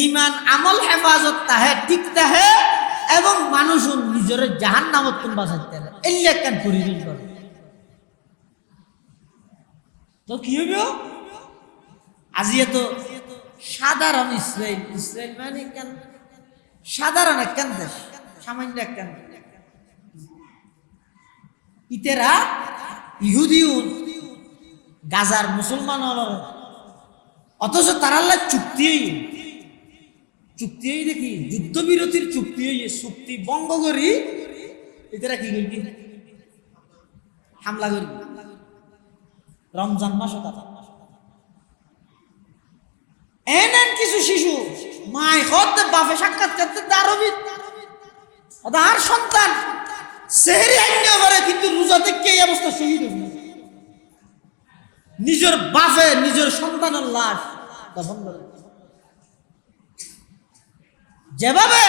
ইমান আমল হেফাজত তাহে ঠিক তাহে এবং মানুষ নিজের জাহান্নামত বাঁচাইতে পারে এই একটা পরিবেশ করে তো কি হইব আজি এত সাধারণ ইসরায়েল ইসরায়েল মানে কেন সাধারণ একখান দেশ সামান্য একখান ইতেরা ইহুদিউন গাজার মুসলমান অথচ তারাল্লা চুক্তি দেখি যুদ্ধবিরতির চুক্তি চুক্তি ভঙ্গ করি এটারা কি করবি হামলা করবি রমজান মাস এন কিছু শিশু মাই হতে বাপে সাক্ষাৎ করতে দারবি আর সন্তান সেহরি আইন করে কিন্তু রোজা থেকে এই অবস্থা শহীদ নিজের বাপে নিজের সন্তানের লাশ দফন করে যেভাবে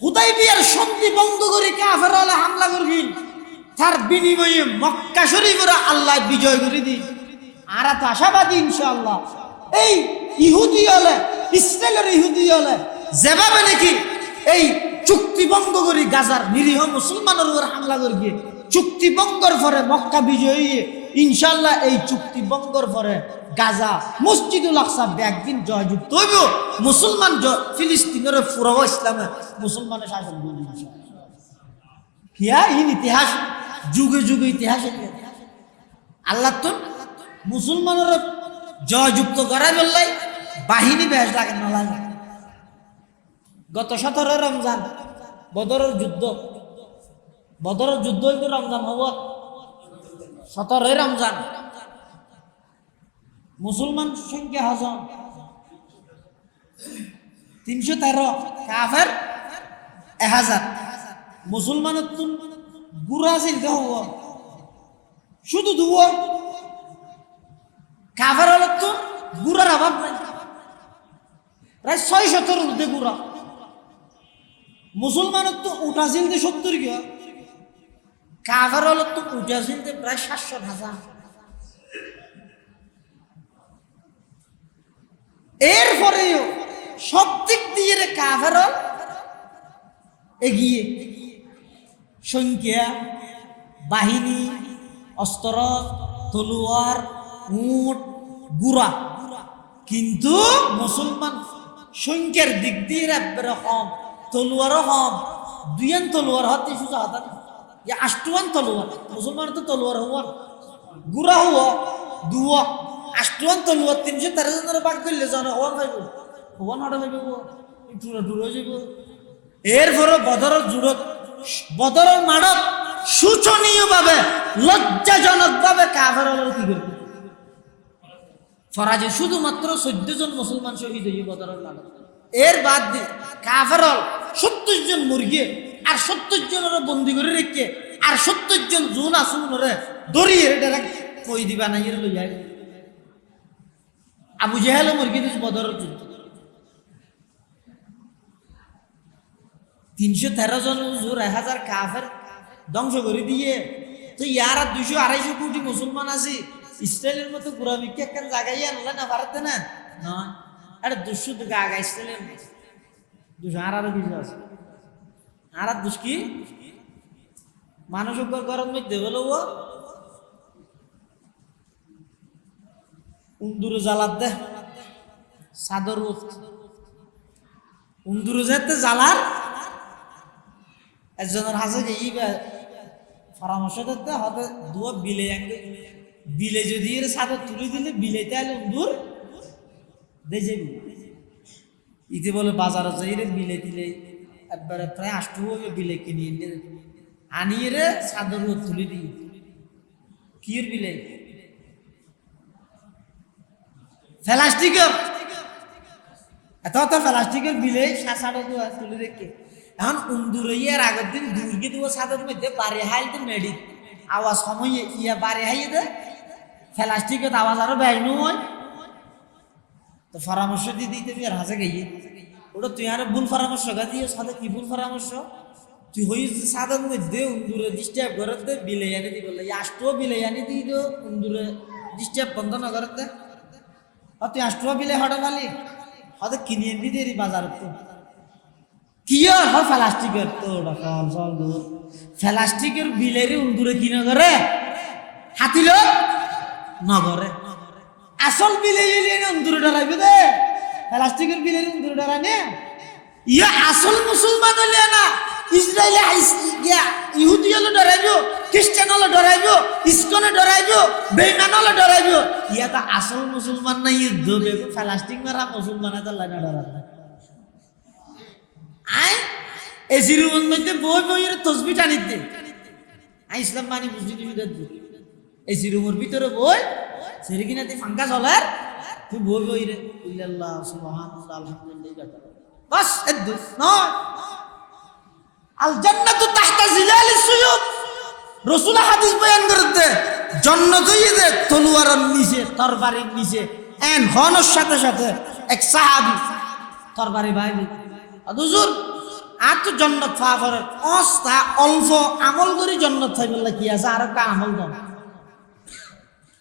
হুদাইবিয়ার সন্ধি বন্ধ করে কাফেররা হামলা করবি তার বিনিময়ে মক্কা শরীফের আল্লাহ বিজয় করে দি আর তো আশাবাদী ইনশাআল্লাহ এই ইহুদি হলে ইসরায়েলের ইহুদি হলে যেভাবে নাকি এই চুক্তি ভঙ্গ করে গাজার নিরীহ মুসলমানের উপর হামলা করবে চুক্তি ভঙ্গর পরে মক্কা বিজয় ইনশাআল্লাহ এই চুক্তি ভঙ্গর পরে গাজা মসজিদুল আকসা একদিন জয়যুক্ত হইব মুসলমান ফিলিস্তিনের পুরো ইসলামে মুসলমানের শাসন করবে ইতিহাস যুগে যুগে ইতিহাস আল্লাহ তো মুসলমানের জয়যুক্ত করা বললাই বাহিনী বেশ লাগে না লাগে গত 17 রমজান বদরের যুদ্ধ হইতো রমজান হব 17 রমজান মুসলমান সংখ্যা হাজার 313 কাফের 1000 মুসলমানের তুন গুড়া চিন্তা হব শুধু দুয়া কাফের হল তো গুড়ার অভাব নাই প্রায় 600 ঊর্ধ্বে গুড়া মুসলমানের তো উঠা চিনতে 70 গিয়া, কাফের হলো তো উঠা চিনতে প্রায় 700,000। এরপরেও সব দিক দিয়ে কাফের এগিয়ে, সংখ্যা, বাহিনী, অস্ত্র, তলোয়ার, উট, গুড়া। কিন্তু মুসলমান সংখ্যার দিক দিয়ে একবারে কম, তলোয়ারও কম। 2 তলোয়ার হাতে সুজা হাত 8 তলোয়ার। মুসলমান তো তলোয়ার হওয়ার, গুড়া হওয়া 2 8 তলোয়ার 313 জনের বাদ করলে জানো হওয়ার পাইব, হওয়ার হাঁটা পাইব, টুরা টুর হয়ে যাব। এরপরে বদরের জুড়ত, বদরের মাড়ত শোচনীয় ভাবে, লজ্জাজনক ভাবে কাফের কি করবে ফরাজে শুধুমাত্র 14 জন মুসলমান শহীদ হয়ে বদরের মাড়ত। এর বাদ দিয়ে কাফের 70 জন মুরগি আর 70 জনের বন্দি করে রেখে আর 70 জন জুন আসুনরে দড়িয়ে কই দিবা না এর লইয়া আবু জেহেল মুরগি দিস বদরের যুদ্ধ। 313 জন হুজুর 1000 কাফের ধ্বংস করে দিয়ে তো ইয়ার 200-250 কোটি মুসলমান আছে। ইসরায়েলের মতো পুরা বিকে একটা জায়গায় আনলে না পারতে না, নয় আরে 200 টাকা আগা ইসরায়েলের 200 আরো কিছু আছে। আর দুষ কি মানুষ গরম মধ্যে বলো উন্দুরে জ্বালার দে সাদর উন্দুরে যেতে জ্বালার একজনের হাসে এই পরামর্শ করতে হতে দুয়া বিলে বিলে যদি এর সাদর তুলে দিলে বিলে তাহলে উন্দুর দে যাবি। ইতি বলে বাজারে যাই রে বিলে দিলে একবারে প্রায় 8 হবে বিলে কিনে আনিয়ে রে সাদর তুলে দিই। কির বিলে প্লাস্টিকের, এত প্লাস্টিকের বিলে সাড়ে তুলে রেখে এখন উন্দুরের আগের দিন দুর্গে দেবো সাদের মধ্যে বাড়ি হাইতে মেডি আওয়াজ সময় ইয়া বাড়ি হাইয়ে দে প্লাস্টিকের আওয়াজ আরো বেশ নয়। তো পরামর্শ দিয়ে দিতে তুই আর হাসে গিয়ে ওটা তুই আর ভুল পরামর্শ গা দিয়ে সাদে কি ভুল পরামর্শ তুই হই সাদের মধ্যে উন্দুরে ডিস্টার্ব করে দে বিলে আনি দি বললে 8 বিলে আনি দিই তো উন্দুরে ডিস্টার্ব বন্ধ না করে দে। আর তুই 8 বিলে হঠাৎ পালি হয়তো কিনে এনে দিয়ে বাজার তো কি হয় প্লাস্টিকের তো প্লাস্টিকের বিলের উন্দুরে কিনে করে হাতিল নগরে আসল বিলে উন্দুরে ডরাইবে দে প্লাস্টিকের বিলের উন্দুরে ডরাই নে ইয়া আসল মুসলমান হলে না ইসরায়েলে ইহুদি হলে ডরাইব, খ্রিস্টান হলে ডরাইব, ইসকনে ডরাইব, বেইমান হলে ডরাইব। ইয়া তো আসল মুসলমান নাই দেবে প্লাস্টিক মারা মুসলমান না ডরাবে। আয় এসির মধ্যে বই বইয়ের তসবি টানিতে আই ইসলাম মানি বুঝি তুমি দেখবো এসি রুমের ভিতরে বই সেরে কিনা তুই ফাঙ্কা চলার তুই বই বই রে ইল্লাল্লাহ সুবহানাল্লাহ আলহামদুলিল্লাহ বাস এদ্দু নয়। আল জান্নাতু তাহতা জিলালিস সুয়ুফ রাসূল হাদিস বয়ান করতে জান্নাত হইছে তলোয়ারের নিচে তরবারির নিচে এন হনর সাথে সাথে এক সাহাবী তরবারি বাইরে হুজুর আর তো জান্নাত পাওয়ার অস্তা অল্প আমল করে জান্নাত পাই বললা কি আছে আর একটা আমল দাও।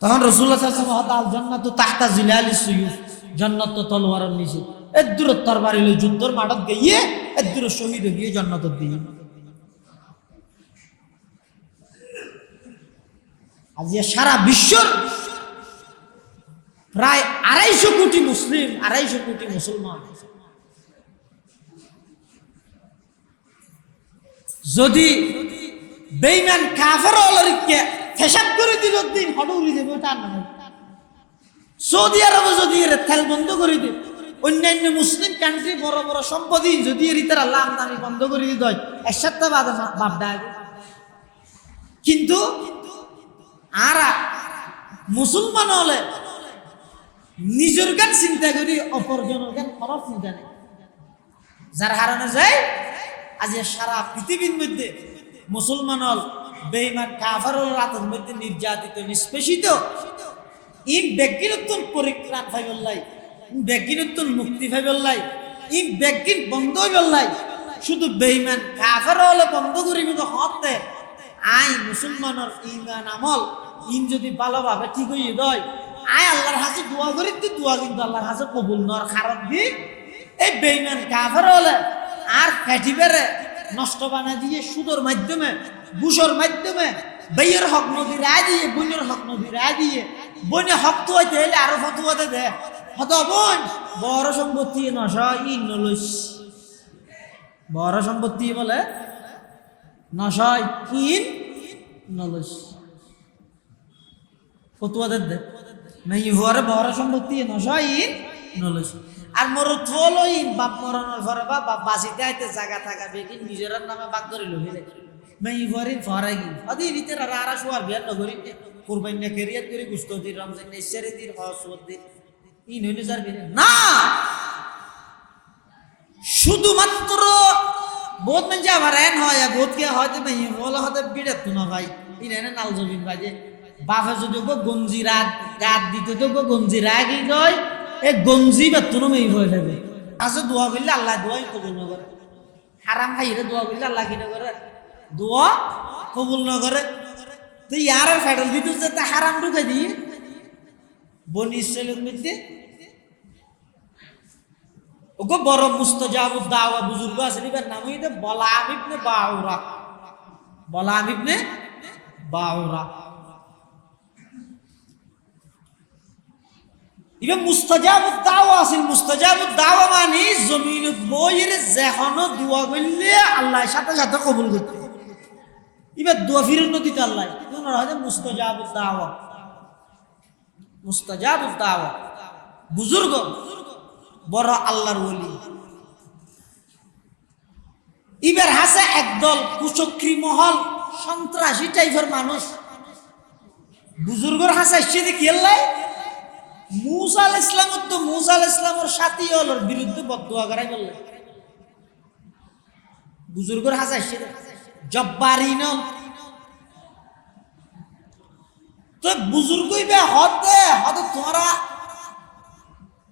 তখন রাসূলুল্লাহ সাল্লাল্লাহু আলাইহি ওয়াসাল্লাম আল জান্নাতু তাহতা জিলালিস সুয়ুফ জান্নাত তো তলোয়ারের নিচে এত দূর তরবারি লই যুদ্ধর মাঠত গিয়ে এত দূর শহীদ হয়ে জান্নাত দিয়ে। আজ সারা বিশ্বর প্রায় 250 কোটি মুসলিম 250 কোটি মুসলমান যদি বেঈমান কাফের অলরিকে হিসাব করে দিল দিন হড়ুলি দেবে ওটা না। সৌদি আরবে যদি এর তেল বন্ধ করে দে অন্যান্য মুসলিম কান্ট্রি বড় বড় সম্পত্তি যদি এর ইতার আল্লাহ আমদানি বন্ধ করে দিত এক সপ্তাহ বাদে ভাবডা। কিন্তু আর মুসলমান হলে নিজের গান চিন্তা করি অপরজনের গান খরচ চিন্তা নেই যার কারণে যায় আজ সারা পৃথিবীর মধ্যে মুসলমান হল বেঈমান কাফের রাতের মধ্যে নির্যাতিত নিষ্পেষিত ই ব্যক্তিগত পরিত্রাণ পাইবল্লাই ব্যক্তিগত মুক্তি পাইবল্লাই ই ব্যক্তি বন্ধ হইবল্লাই শুধু বেঈমান কাফের হলে বন্ধ করিব তো হতে আই মুসলমানের ঈমান আমল ইন যদি ভালোভাবে ঠিক হয়ে যায় আয় আল্লাহর কাছে দোয়া করি তো দোয়া কিন্তু আল্লাহর কাছে কবুল নর খারাপ দি এই বেঈমান কাফের হলে আর ফ্যাটিবেরে নষ্ট বানায় দিয়ে সুদর মাধ্যমে বুসর মাধ্যমে বেয়ের হক নদী রায় দিয়ে বইনের হক নদী রায় দিয়ে বইনে হক তো হইতে হলে আরো ফতুয়াতে দে হত বোন বড় সম্পত্তি নশয় ইন নলস বড় সম্পত্তি বলে নশয় ইন নলস ফতুয়াতে দে নাই হরে বড় সম্পত্তি নশয় ইন নলস আর মোর থলো ইন বাপ মরণের ঘরে বা বাপ বাসিতে আইতে জায়গা থাকা বেটি নিজের নামে বাক করে লহি রে মেই ভরি ফরাই গি আদি রিতে রারা শুয়ার বিয়ার নগরি কুরবানি না কেরিয়ার করে গুস্ত দি রমজান নেশরে দি হসওত দি ইন হইলে যার বিরে না শুধুমাত্র বহুত মঞ্জা ভরেন হয় বহুত কে হয়তো মেই বলা হতে বিড়ে তো না ভাই ইন এনে নাল জমিন ভাই যে বাপে যদি গো গঞ্জি রাত গাত দিতে তো গো গঞ্জি রাগি দই এ গঞ্জি বেতন মেই ভয় যাবে আসে দোয়া করলে আল্লাহ দোয়াই কবুল না করে হারাম খাইরে দোয়া করলে আল্লাহ কি না করে দোয়া কবুল না করে তো ইয়ার ফেডাল দিতে যে হারাম ঢুকে দিয়ে বনি ইসরাইলের মধ্যে ওগো বড় মুস্তাজাবুদ দাওয়া বুজুর্গ আছে এর নাম হইতে বলাম ইবনে বাউরা বলাম ইবনে বাউরা ইবে মুস্তাজাবুদ দাওয়া আছে মুস্তাজাবুদ দাওয়া মানে জমিনত বইয়ের যেখানে দোয়া করলে আল্লাহর সাথে সাথে কবুল করতে ইবে দোয়া ফিরন দিতে আল্লাহ কোন হয় মুস্তাজাবুদ দাওয়া মুস্তাজাবুদ দাওয়া বুজুর্গ বড় আল্লাহর ওলি ইবের হাসে একদল কুচক্রী মহল সন্ত্রাসী টাইপের মানুষ বুজুর্গর হাসে এসে কি আল্লাহ মুসা আলাইহিস সালাম তো মুসা আলাইহিস সালামের সাথী হলোর বিরুদ্ধে বদদোয়া করাই বললে বুজুর্গর হাসে এসে জব্বারিন তো বুজুর্গই বে হতে হতে তোরা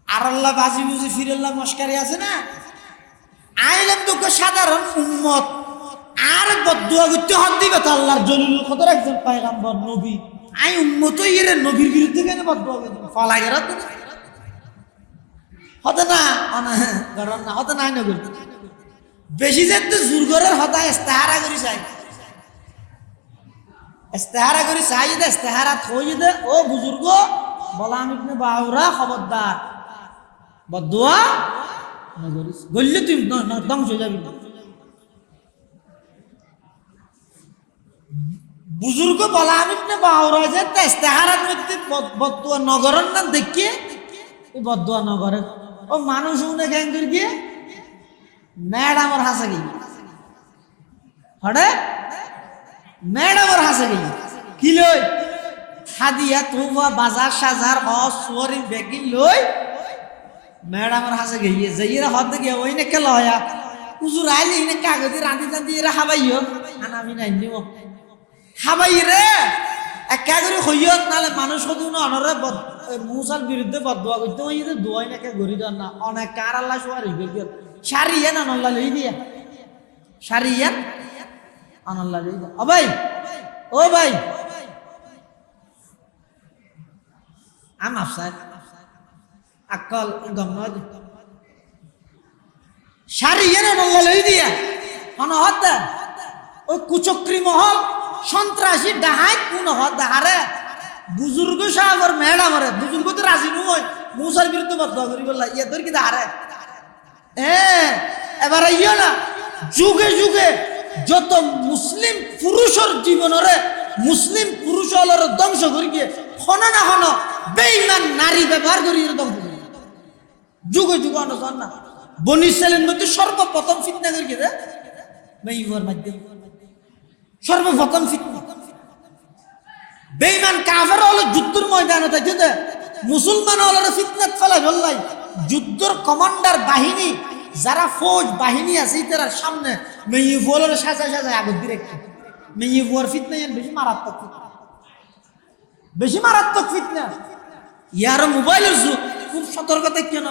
আর আল্লাহ বাজি বুঝি ফিরাল্লাহ মস্কারি আছে না আইলাম তো সাধারণ উম্মত আর বদদুয়া করতে হত দিবে তো আল্লাহর জলিলুল কদর একজন পয়গম্বর নবী আই উম্মত এর নবীর বিরুদ্ধে কেন বদদুয়া করতে ফলাই গেল হতে না গরম না হতে নাই না করতে বেশি যেতে জোর করে হতা ইস্তেহারা করি চাই ইস্তেহারা করি চাই দে ইস্তেহারা থই দে ও বুজুর্গ বলাম ইবনে বাউরা খবরদার বদদুয়া না করিস গল্লে তুই ধ্বংস হয়ে যাবি বুজুর্গ বলাম ইবনে বাউরা যে ইস্তেহারার মধ্যে বদদুয়া নগরের নাম দেখিয়ে এই বদদুয়া নগরে ও মানুষ উনে গ্যাং করে গিয়ে ম্যাডামর হাসে গিয়ে হড়ে ম্যাডামর হাসে গিয়ে কি লই হাদিয়া তোবা বাজার সাজার হস সুয়ারি বেগি লই ম্যাডামর হাসে গিয়ে যাইরা হদ গিয়ে ওই না কেলা হয়া হুজুর আইলি না কাগজে রাঁধি রাঁধি এরা হাবাইও আনা আমি নাই নিও হাবাই রে একা করে হইও নালে মানুষ হতো না অনরে মুসার বিরুদ্ধে বদদোয়া করতে ওই যে দোয়াই নাকি গরি দেন না অনেক কার আল্লাহ সুয়ারি বেগি সারিয়ান আনাল্লাহ লই দিয়া সারিয়ান আনাল্লাহ লই দিয়া ও ভাই আম আফসার আকল গমনদ সারিয়ান আনাল্লাহ লই দিয়া কোন হত ওই কুচক্রী মহল সন্ত্রাসী ডাহাই কোন হত হারে বুজুর্গ সাহেবের ম্যাডাম রে বুজুর্গ তো রাজি নয় মুসার বিরুদ্ধে বদদোয়া করি বললা ইয়া তোর কি হারে এবার ইয়ে না যুগে যুগে যত মুসলিম পুরুষের জীবনরে মুসলিম পুরুষ হলের ধ্বংস করি গিয়ে হন না হন বেঈমান নারী ব্যবহার করি ধ্বংস করি যুগে যুগে অনুসরণ না বনি ইসরাইলের মধ্যে সর্বপ্রথম ফিতনা করি গিয়ে মেইমার মাধ্যমে সর্বপ্রথম ফিতনা বেঈমান কাফের হলো যুদ্ধের ময়দানে যেতে মুসলমান হলের ফিতনাত ফেলা বললাই যুদ্ধর কমান্ডার বাহিনী যারা ফৌজ বাহিনী আছে তার সামনে মেয়ে বলার সাজা সাজায় আগত ডিরেক্ট মেয়ে বুয়ার ফিতনা বেশি মারাত্মক ফিতনা ইয়ার মোবাইলের যুগ খুব সতর্কতা কেন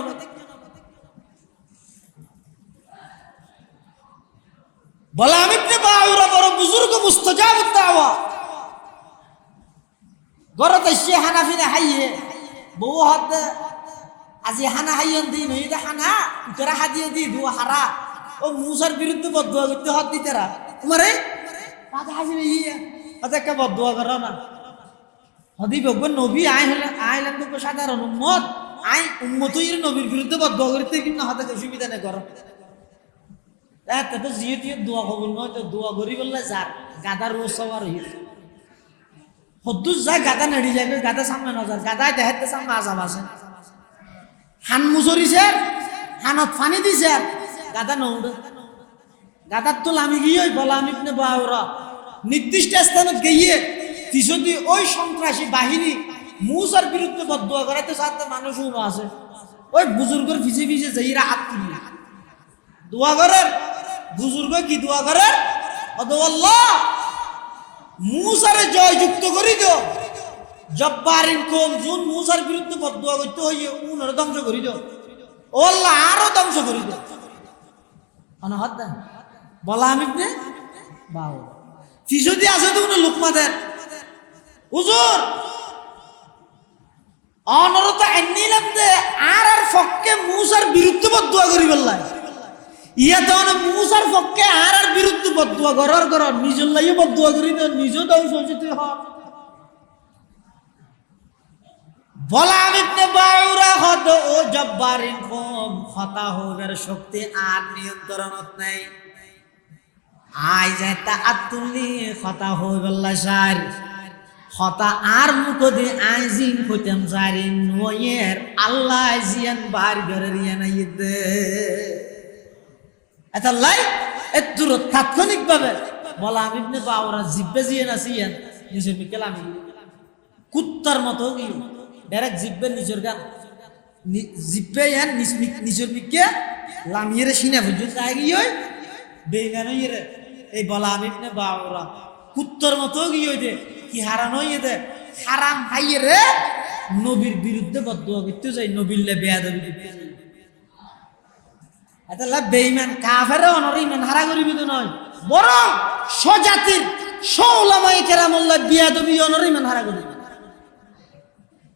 বলা আমি বাউরা বড় বুজুর্গ মুস্তাজাবুদ দাওয়া গরত এসে হানাফি না হাইয়ে বউ হাত আজি হানা হাইয়ন দিন হইতে হানা উতরা হাদিয়ে দি দুয়া হারা ও মুসার বিরুদ্ধে বদদুয়া করতে হাত দিতেরা তোমারে পাতা হাসি ইয়া পাতা কে বদদুয়া করো না হদি বকব নবী আইলেন তো সাধারণ উম্মত উম্মতই নবীর বিরুদ্ধে বদদুয়া করতে কিন্তু হাতে অসুবিধা নেই করো এত তো জিয়তি দোয়া কবুল নয় তো দোয়া করি বললে যার গাদার রোজ সবার হইছে হদ্দুস যা গাদা নেড়ি যাবে গাদা সামনে নজর গাদায় দেখাতে সামনে আজাব আছে হান মুসরিছে হানত ফানি দিছে গাদা নৌড়ে গাদার তো লামি গিয়ে বলা আমি বাউরা নির্দিষ্ট স্থানত গিয়ে যদি ওই সন্ত্রাসী বাহিনী মুসার বিরুদ্ধে বদদুয়া করাইতে সাথে মানুষও আছে ওই বুজুর্গের ভিজে ভিজে যাইরা হাত তুলি দোয়া করেন বুজুর্গ কি দোয়া করেন আল্লাহ মুসারে জয়যুক্ত করি দিও জব্বারিন কম জুন মুসার বিরুদ্ধে বদদুয়া করতে হইয়ে উনার ধ্বংস করি দিও ও আল্লাহ আরো ধ্বংস করি দিও অনহদ দেন বলা আমি বাউ যদি আছে তো উনি লুকমা দেন হুজুর অনরত আইনিলাম দে আর ফককে মুসার বিরুদ্ধে বদদুয়া করি বললাই ইয়া তো মুসার পক্ষে আর বিরুদ্ধে বদদুয়া করার কর নিজের লাগে বদদুয়া করি না নিজে ধ্বংস হইতে হয় বলা আমি বাউরা হদ ও জব্বারিন কম খতা হোগার শক্তি আর নিয়ন্ত্রণত নাই আই যাইতা আতুলি খতা হই বল্লা সার খতা আর মুখ দি আই জিন কইতাম জারি নয়ের আল্লাহ জিয়ান বার ঘরের ইয়ানাইতে এটা লাই এত তাৎক্ষণিক ভাবে বলা আমি বাউরা জিব্বে জিয়ে নাচিয়েন নিজের মিকেল আমি কুত্তার মতো কি ডাইরেক্ট জিব্বে নিজের গান জিব্বে ইয়ান নিজের মিকে লামিয়ে সিনা বুঝে তাই গিয়ে বেইমান হইয়ে এই বলা আমি বাউরা কুত্তার মতো গিয়ে দে কি হারানো হইয়ে দে হারাম হাইয়ে রে নবীর বিরুদ্ধে বদদুয়া করতে যাই নবীল্লে বেয়াদবি করতে যাই এটা বেঈমান কাফেরও অনর ইমান হারা করিবি তো নয় বরং স্বজাতির সওলামায়ে কেরামুল্লাহ বিয়াদবি অনর ইমান হারা করিবি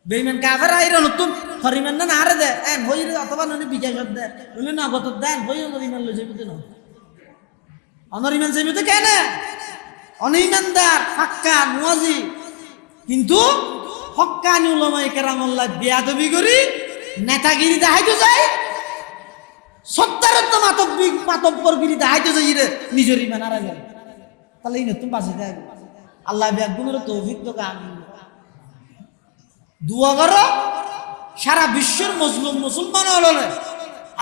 বেঈমান কাফের আইরা নতুন হরিমান না হারে দে এন হইরে অথবা ননি বিজয় দে বলে না গত দেন হই অনর ইমান লই যাবি তো না অনর ইমান যাবি তো কেন অনিমানদার পাক্কা মুয়াজি কিন্তু হক্কানি উলামায়ে কেরামুল্লাহ বিয়াদবি করি নেতাগিরি দেখাইতো যায় সত্তরত্ব মাতব্বর বিরিদে হাইতে যাই রে নিজের ইমান হারা যায় তাহলে এই নতুন বাঁচে দেয় আল্লাহ ব্যাগুনের তৌফিক তো আমি দুয়া করো সারা বিশ্বের মজলুম মুসলমান হলে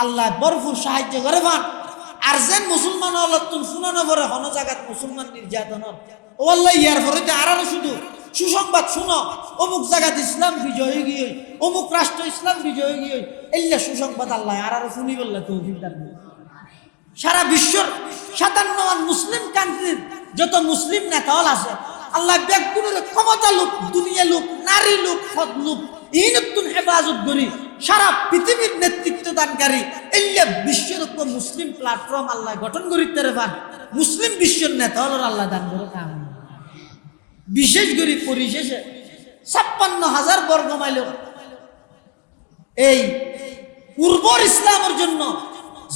আল্লাহ ভরপুর সাহায্য করে পান আর যেন মুসলমান হল তুমি শুনো না পরে হন জায়গাত মুসলমান নির্যাতন ও আল্লাহ ইয়ার পরে আরো শুধু সুসংবাদ শুনো অমুক জায়গাত ইসলাম বিজয় গিয়ে অমুক রাষ্ট্র ইসলাম বিজয় গিয়ে এল্লা সুসংবাদ আল্লাহ আরো শুনি বললে তৌফিক দান সারা বিশ্বর 57 মুসলিম কান্ট্রির যত মুসলিম নেতা হল আছে আল্লাহ ব্যাগুনের ক্ষমতা লোক দুনিয়া লোক নারী লোক সৎ লোক এই নতুন হেফাজত করি সারা পৃথিবীর নেতৃত্ব দানকারী এল্লা বিশ্বের উপর মুসলিম প্ল্যাটফর্ম আল্লাহ গঠন করিতে পান মুসলিম বিশ্বের নেতা হল আল্লাহ দান করে কাম বিশেষ করে পরিশেষে 56,000 বর্গ মাইল এই উর্বর ইসলামের জন্য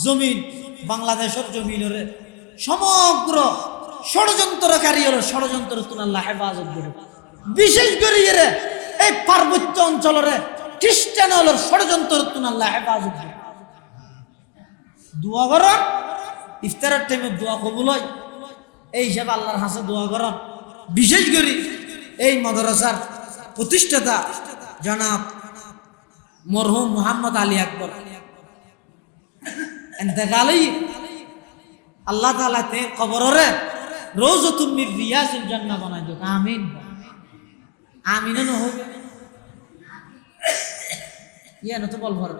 জমিন বাংলাদেশের জমিনের সমগ্র ষড়যন্ত্রকারী হল ষড়যন্ত্র আল্লাহ হেফাজত করে বিশেষ করে এই পার্বত্য অঞ্চলের খ্রিস্টান হল ষড়যন্ত্র আল্লাহ হেফাজত করে দোয়া করন ইফতারের টাইমে দোয়া কবুল হয় এই হিসাবে আল্লাহর হাসে দোয়া করন বিশেষ করে এই মাদ্রাসার প্রতিষ্ঠাতা জনাব মরহুম মোহাম্মদ আলী আকবর ইন্তেকালি আল্লাহ তাআলা তে কবরে রওজাতুম মির রিয়াজিল জান্নাহ বানাই দিও আমিন আমিন না হবে ইয়া না তো বল ভর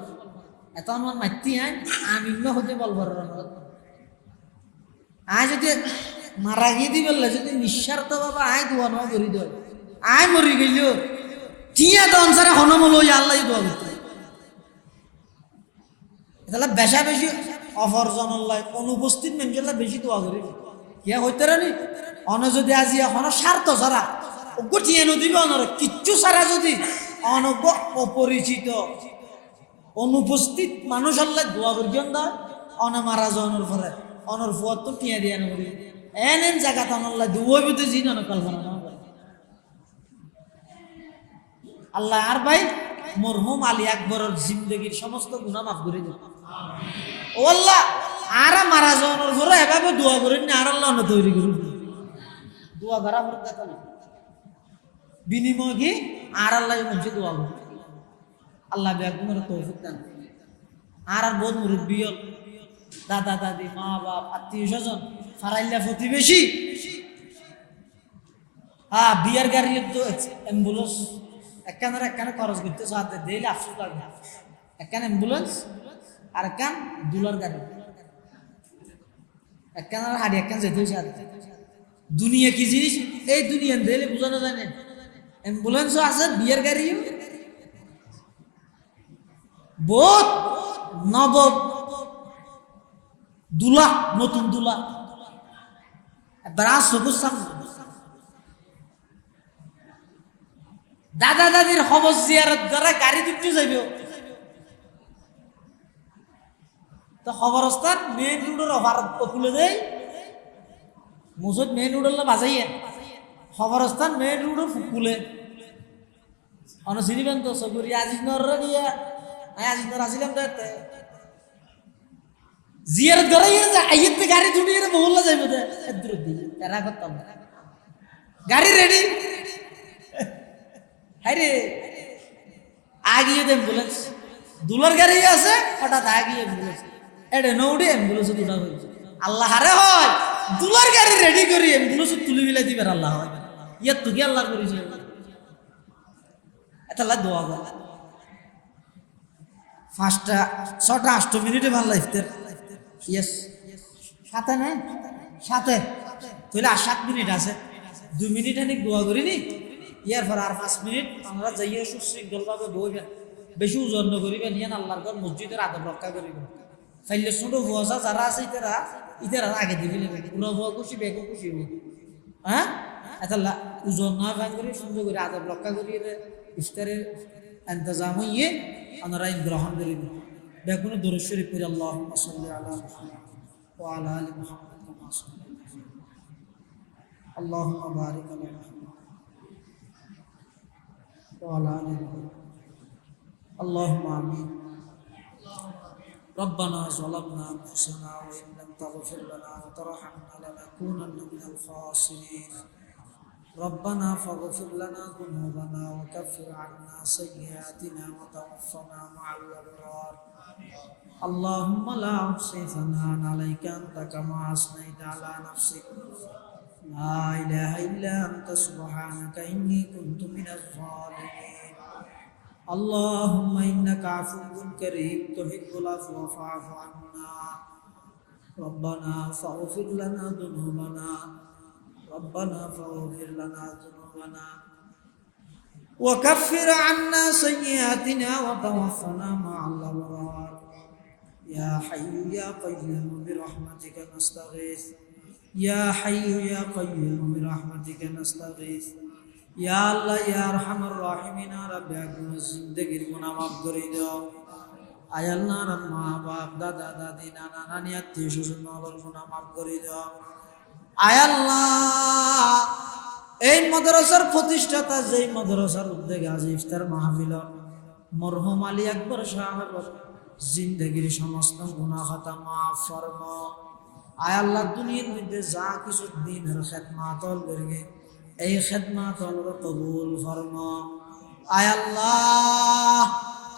এত আমার মাইতি আই আমিন না হতে বল ভর আজ যদি মারা গিয়ে দিবেল যদি নিঃস্বার্থ বাবা আয় দোয়া ন করি দো আয় মরি গেল টিয়া তো অনসারে হনমল হই আল্লাহ দোয়া করতে তাহলে বেশা বেশি অফরজন আল্লাহ অনুপস্থিত মানুষের বেশি দোয়া করি কিয়া হইতে রানি অন যদি আজি এখন স্বার্থ ছাড়া গঠিয়ে নদিবে অনর কিচ্ছু ছাড়া যদি অনব অপরিচিত অনুপস্থিত মানুষ আল্লাহ দোয়া করিয়ন দা অন মারা জনের পরে অনর ফুয়ার তো টিয়া দিয়া নকরি এন জায়গা তো আল্লাহ দুয়া বিতে জিন অন কল্পনা না করে আল্লাহ আর ভাই মরহুম আলী আকবরের জিন্দগির সমস্ত গুনাহ মাফ করে দেন ও আল্লাহ আর মারা জনের পরে এভাবে দোয়া করেন না আর আল্লাহ না তৈরি করুন দোয়া করা পরে দেখা বিনিময় কি আর আল্লাহ মঞ্চে দোয়া করুন আল্লাহ বেগুনের তৌফিক দান আর বহুত মুরব্বী দাদা দাদি মা বাপ আত্মীয় স্বজন ফারাইল্লা প্রতিবেশী বিয়ার গাড়ি তো অ্যাম্বুলেন্স একখানে খরচ করতে সাথে দিলে আফসোস লাগবে একখান অ্যাম্বুলেন্স আর একখান দুলার গাড়ি একখান আর হাড়ি একখান যেতে সাথে দুনিয়া কি জিনিস এই দুনিয়া দিলে বোঝানো যায় না অ্যাম্বুলেন্সও আছে বিয়ার গাড়িও বহুত নব দুলা নতুন দুলা ব্রাস সবুজ দাদা দাদির খবর জিয়ারত করে গাড়ি দুটো যাইব তো খবরস্থান মেইন রোডের অফার খুলে দেয় মুসুদ মেইন রোডের বাজাইয়ে খবরস্থান মেইন রোডের ফুকুলে অন সিরিবেন তো সগুরি আজিজ নরে দিয়া আজিজ নর আসিলাম তো জিয়ারত করে আইতে গাড়ি দুটিয়ে মহল্লা যাইব দে এদ্রুত দি তারা করতাম গাড়ি রেডি হাইরে আগিয়ে দে অ্যাম্বুলেন্স দুলার গাড়ি আছে হঠাৎ আগিয়ে অ্যাম্বুলেন্স এটা নৌডি অ্যাম্বুলেন্স দুটা হয়েছে আল্লাহ হারে হয় দুলার গাড়ি রেডি করি অ্যাম্বুলেন্স তুলি বিলাই দিবে আল্লাহ হয় ইয়ার তো কি আল্লাহ করেছে এটা আল্লাহ দোয়া করে 5টা 6টা 8 মিনিটে ভালো ইফতার ইয়েস সাথে না সাথে তাহলে আর 7 মিনিট আছে 2 মিনিট আমি দোয়া করিনি ইয়ার পর আর 5 মিনিট আমরা যাইয়ে সুশৃঙ্খলভাবে বইবেন বেশি ওজন করিবেন ইয়ান আল্লাহর ঘর মসজিদের আদব রক্ষা করিবেন ফাইলে ছোট ভুয়াশা যারা আছে ইতারা আগে দিবি পুরো ভুয়া খুশি বেগও খুশি হইব হ্যাঁ এটা ওজন না ভাঙ করে সুন্দর করে আদব রক্ষা করি ইফতারের ইন্তজাম হইয়ে আমরা গ্রহণ করিব বেগুন দরুদ শরীফ পড়ি আল্লাহুম্মা সাল্লি আলা মুহাম্মাদ ওয়া আলা আলি মুহাম্মাদ কামা সাল্লাল্লাহু আল্লাহুম্মা বারিক আলা মুহাম্মাদ ওয়া আলা আলি মুহাম্মাদ আল্লাহুম্মা আমিন ربنا ظلمنا أنفسنا وإن لم تغفر لنا وترحمنا لنكونن من الخاسرين ربنا فاغفر لنا ذنوبنا وكفر عنا سيئاتنا وتوفنا مع الأبرار اللهم لا أحصي ثناء عليك أنت كما أثنيت على نفسك لا إله إلا أنت سبحانك إني كنت من الظالمين اللهم إنك عفو كريم تحب العفو فاعف عنا ربنا فاغفر لنا ذنوبنا ربنا فاغفر لنا ذنوبنا وكفر عنا سيئاتنا وتوفنا مع الأبرار يا حي يا قيوم برحمتك نستغيث يا حي يا قيوم برحمتك نستغيث يا الله يا أرحم الراحمين رب أكون زندگير গুনাহ মাফ করে দাও আয় আল্লাহ আমার মা বাপ দাদা দাদি নানা নানি আত্মীয় স্বজন সকলের গুনাহ মাফ করে দাও আয় আল্লাহ এই মাদ্রাসার প্রতিষ্ঠাতা যেই মাদ্রাসার উদ্যোগে আজ ইফতার মাহফিল মরহুম আলী আকবর সাহেবের জিন্দেগির সমস্ত গুনাহ খাতা মাফ ফরমাও আয় আল্লাহ দুনিয়ার মধ্যে যা কিছু দিনের খেদমত করবে এই খেদমত কবুল ফরমাও আয় আল্লাহ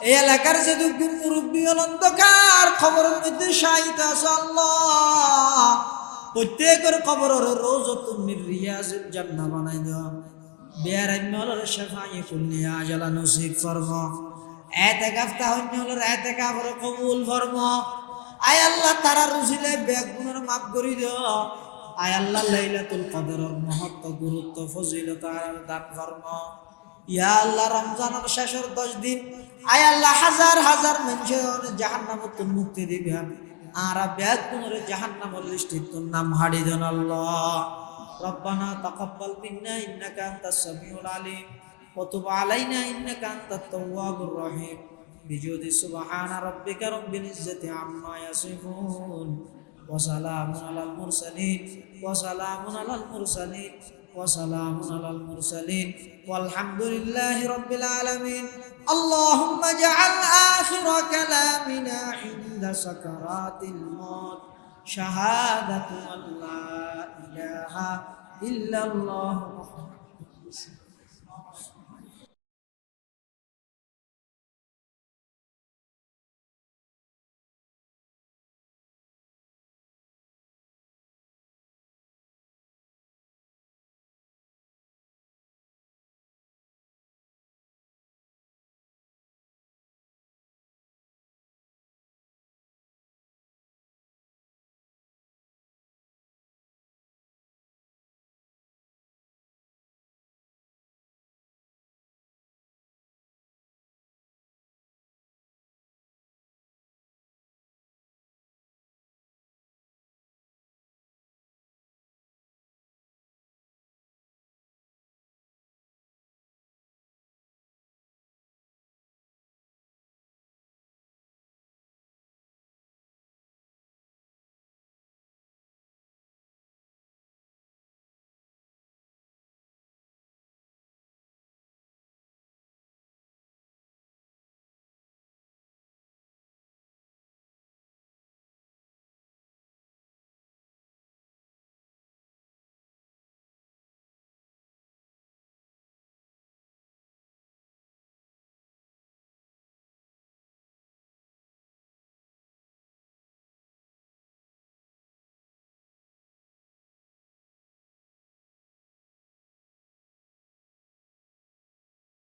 এই এলাকার যে দুঃখ মুরব্বী অন্ধকার খবরের মধ্যে শাহিদ আছে আল্লাহ প্রত্যেকের কবরের রওজাতুম মিন রিয়াজিল জান্নাহ বানাই দাও বেয়ারাইমালের শাফায়ে কুল্লি আজালা নসিব ফরমাও ইতিকাফ তাহাজ্জুদের ইতিকাফের কবুল ফরমাও আয় আল্লাহ তারা রুজিলে বেগুনের মাফ করে দাও আয় আল্লাহ লাইলাতুল কদরের মহত্ব গুরুত্ব ফজিলত আর দান ফরমাও ইয়া আল্লাহ রমজানের শেষের 10 দিন আয় আল্লাহ হাজার হাজার মানুষের জাহান্নাম থেকে মুক্তি দিবেন আর ব্যাগ পুনরে জাহান্নামের লিস্টে তোর নাম হাড়ি দেন আল্লাহ। রব্বানা তাকাব্বাল মিন্না ইন্নাকা আনতাস সামিউল আলিম ওয়া তুব আলাইনা ইন্নাকা আনতাত তাওয়াবুর রহিম। বিজুদি সুবহানা রাব্বিকা রাব্বিল ইজ্জাতি আম্মা ইয়াসিফুন ওয়া সালামুন আলাল মুরসালিন ওয়া সালামুন আলাল মুরসালিন ওয়া সালামুন আলাল মুরসালিন ওয়ালহামদুলিল্লাহি রাব্বিল আলামিন। اللهم اجعل آخر كلامنا عند سكرات الموت شهادة أن لا إله إلا الله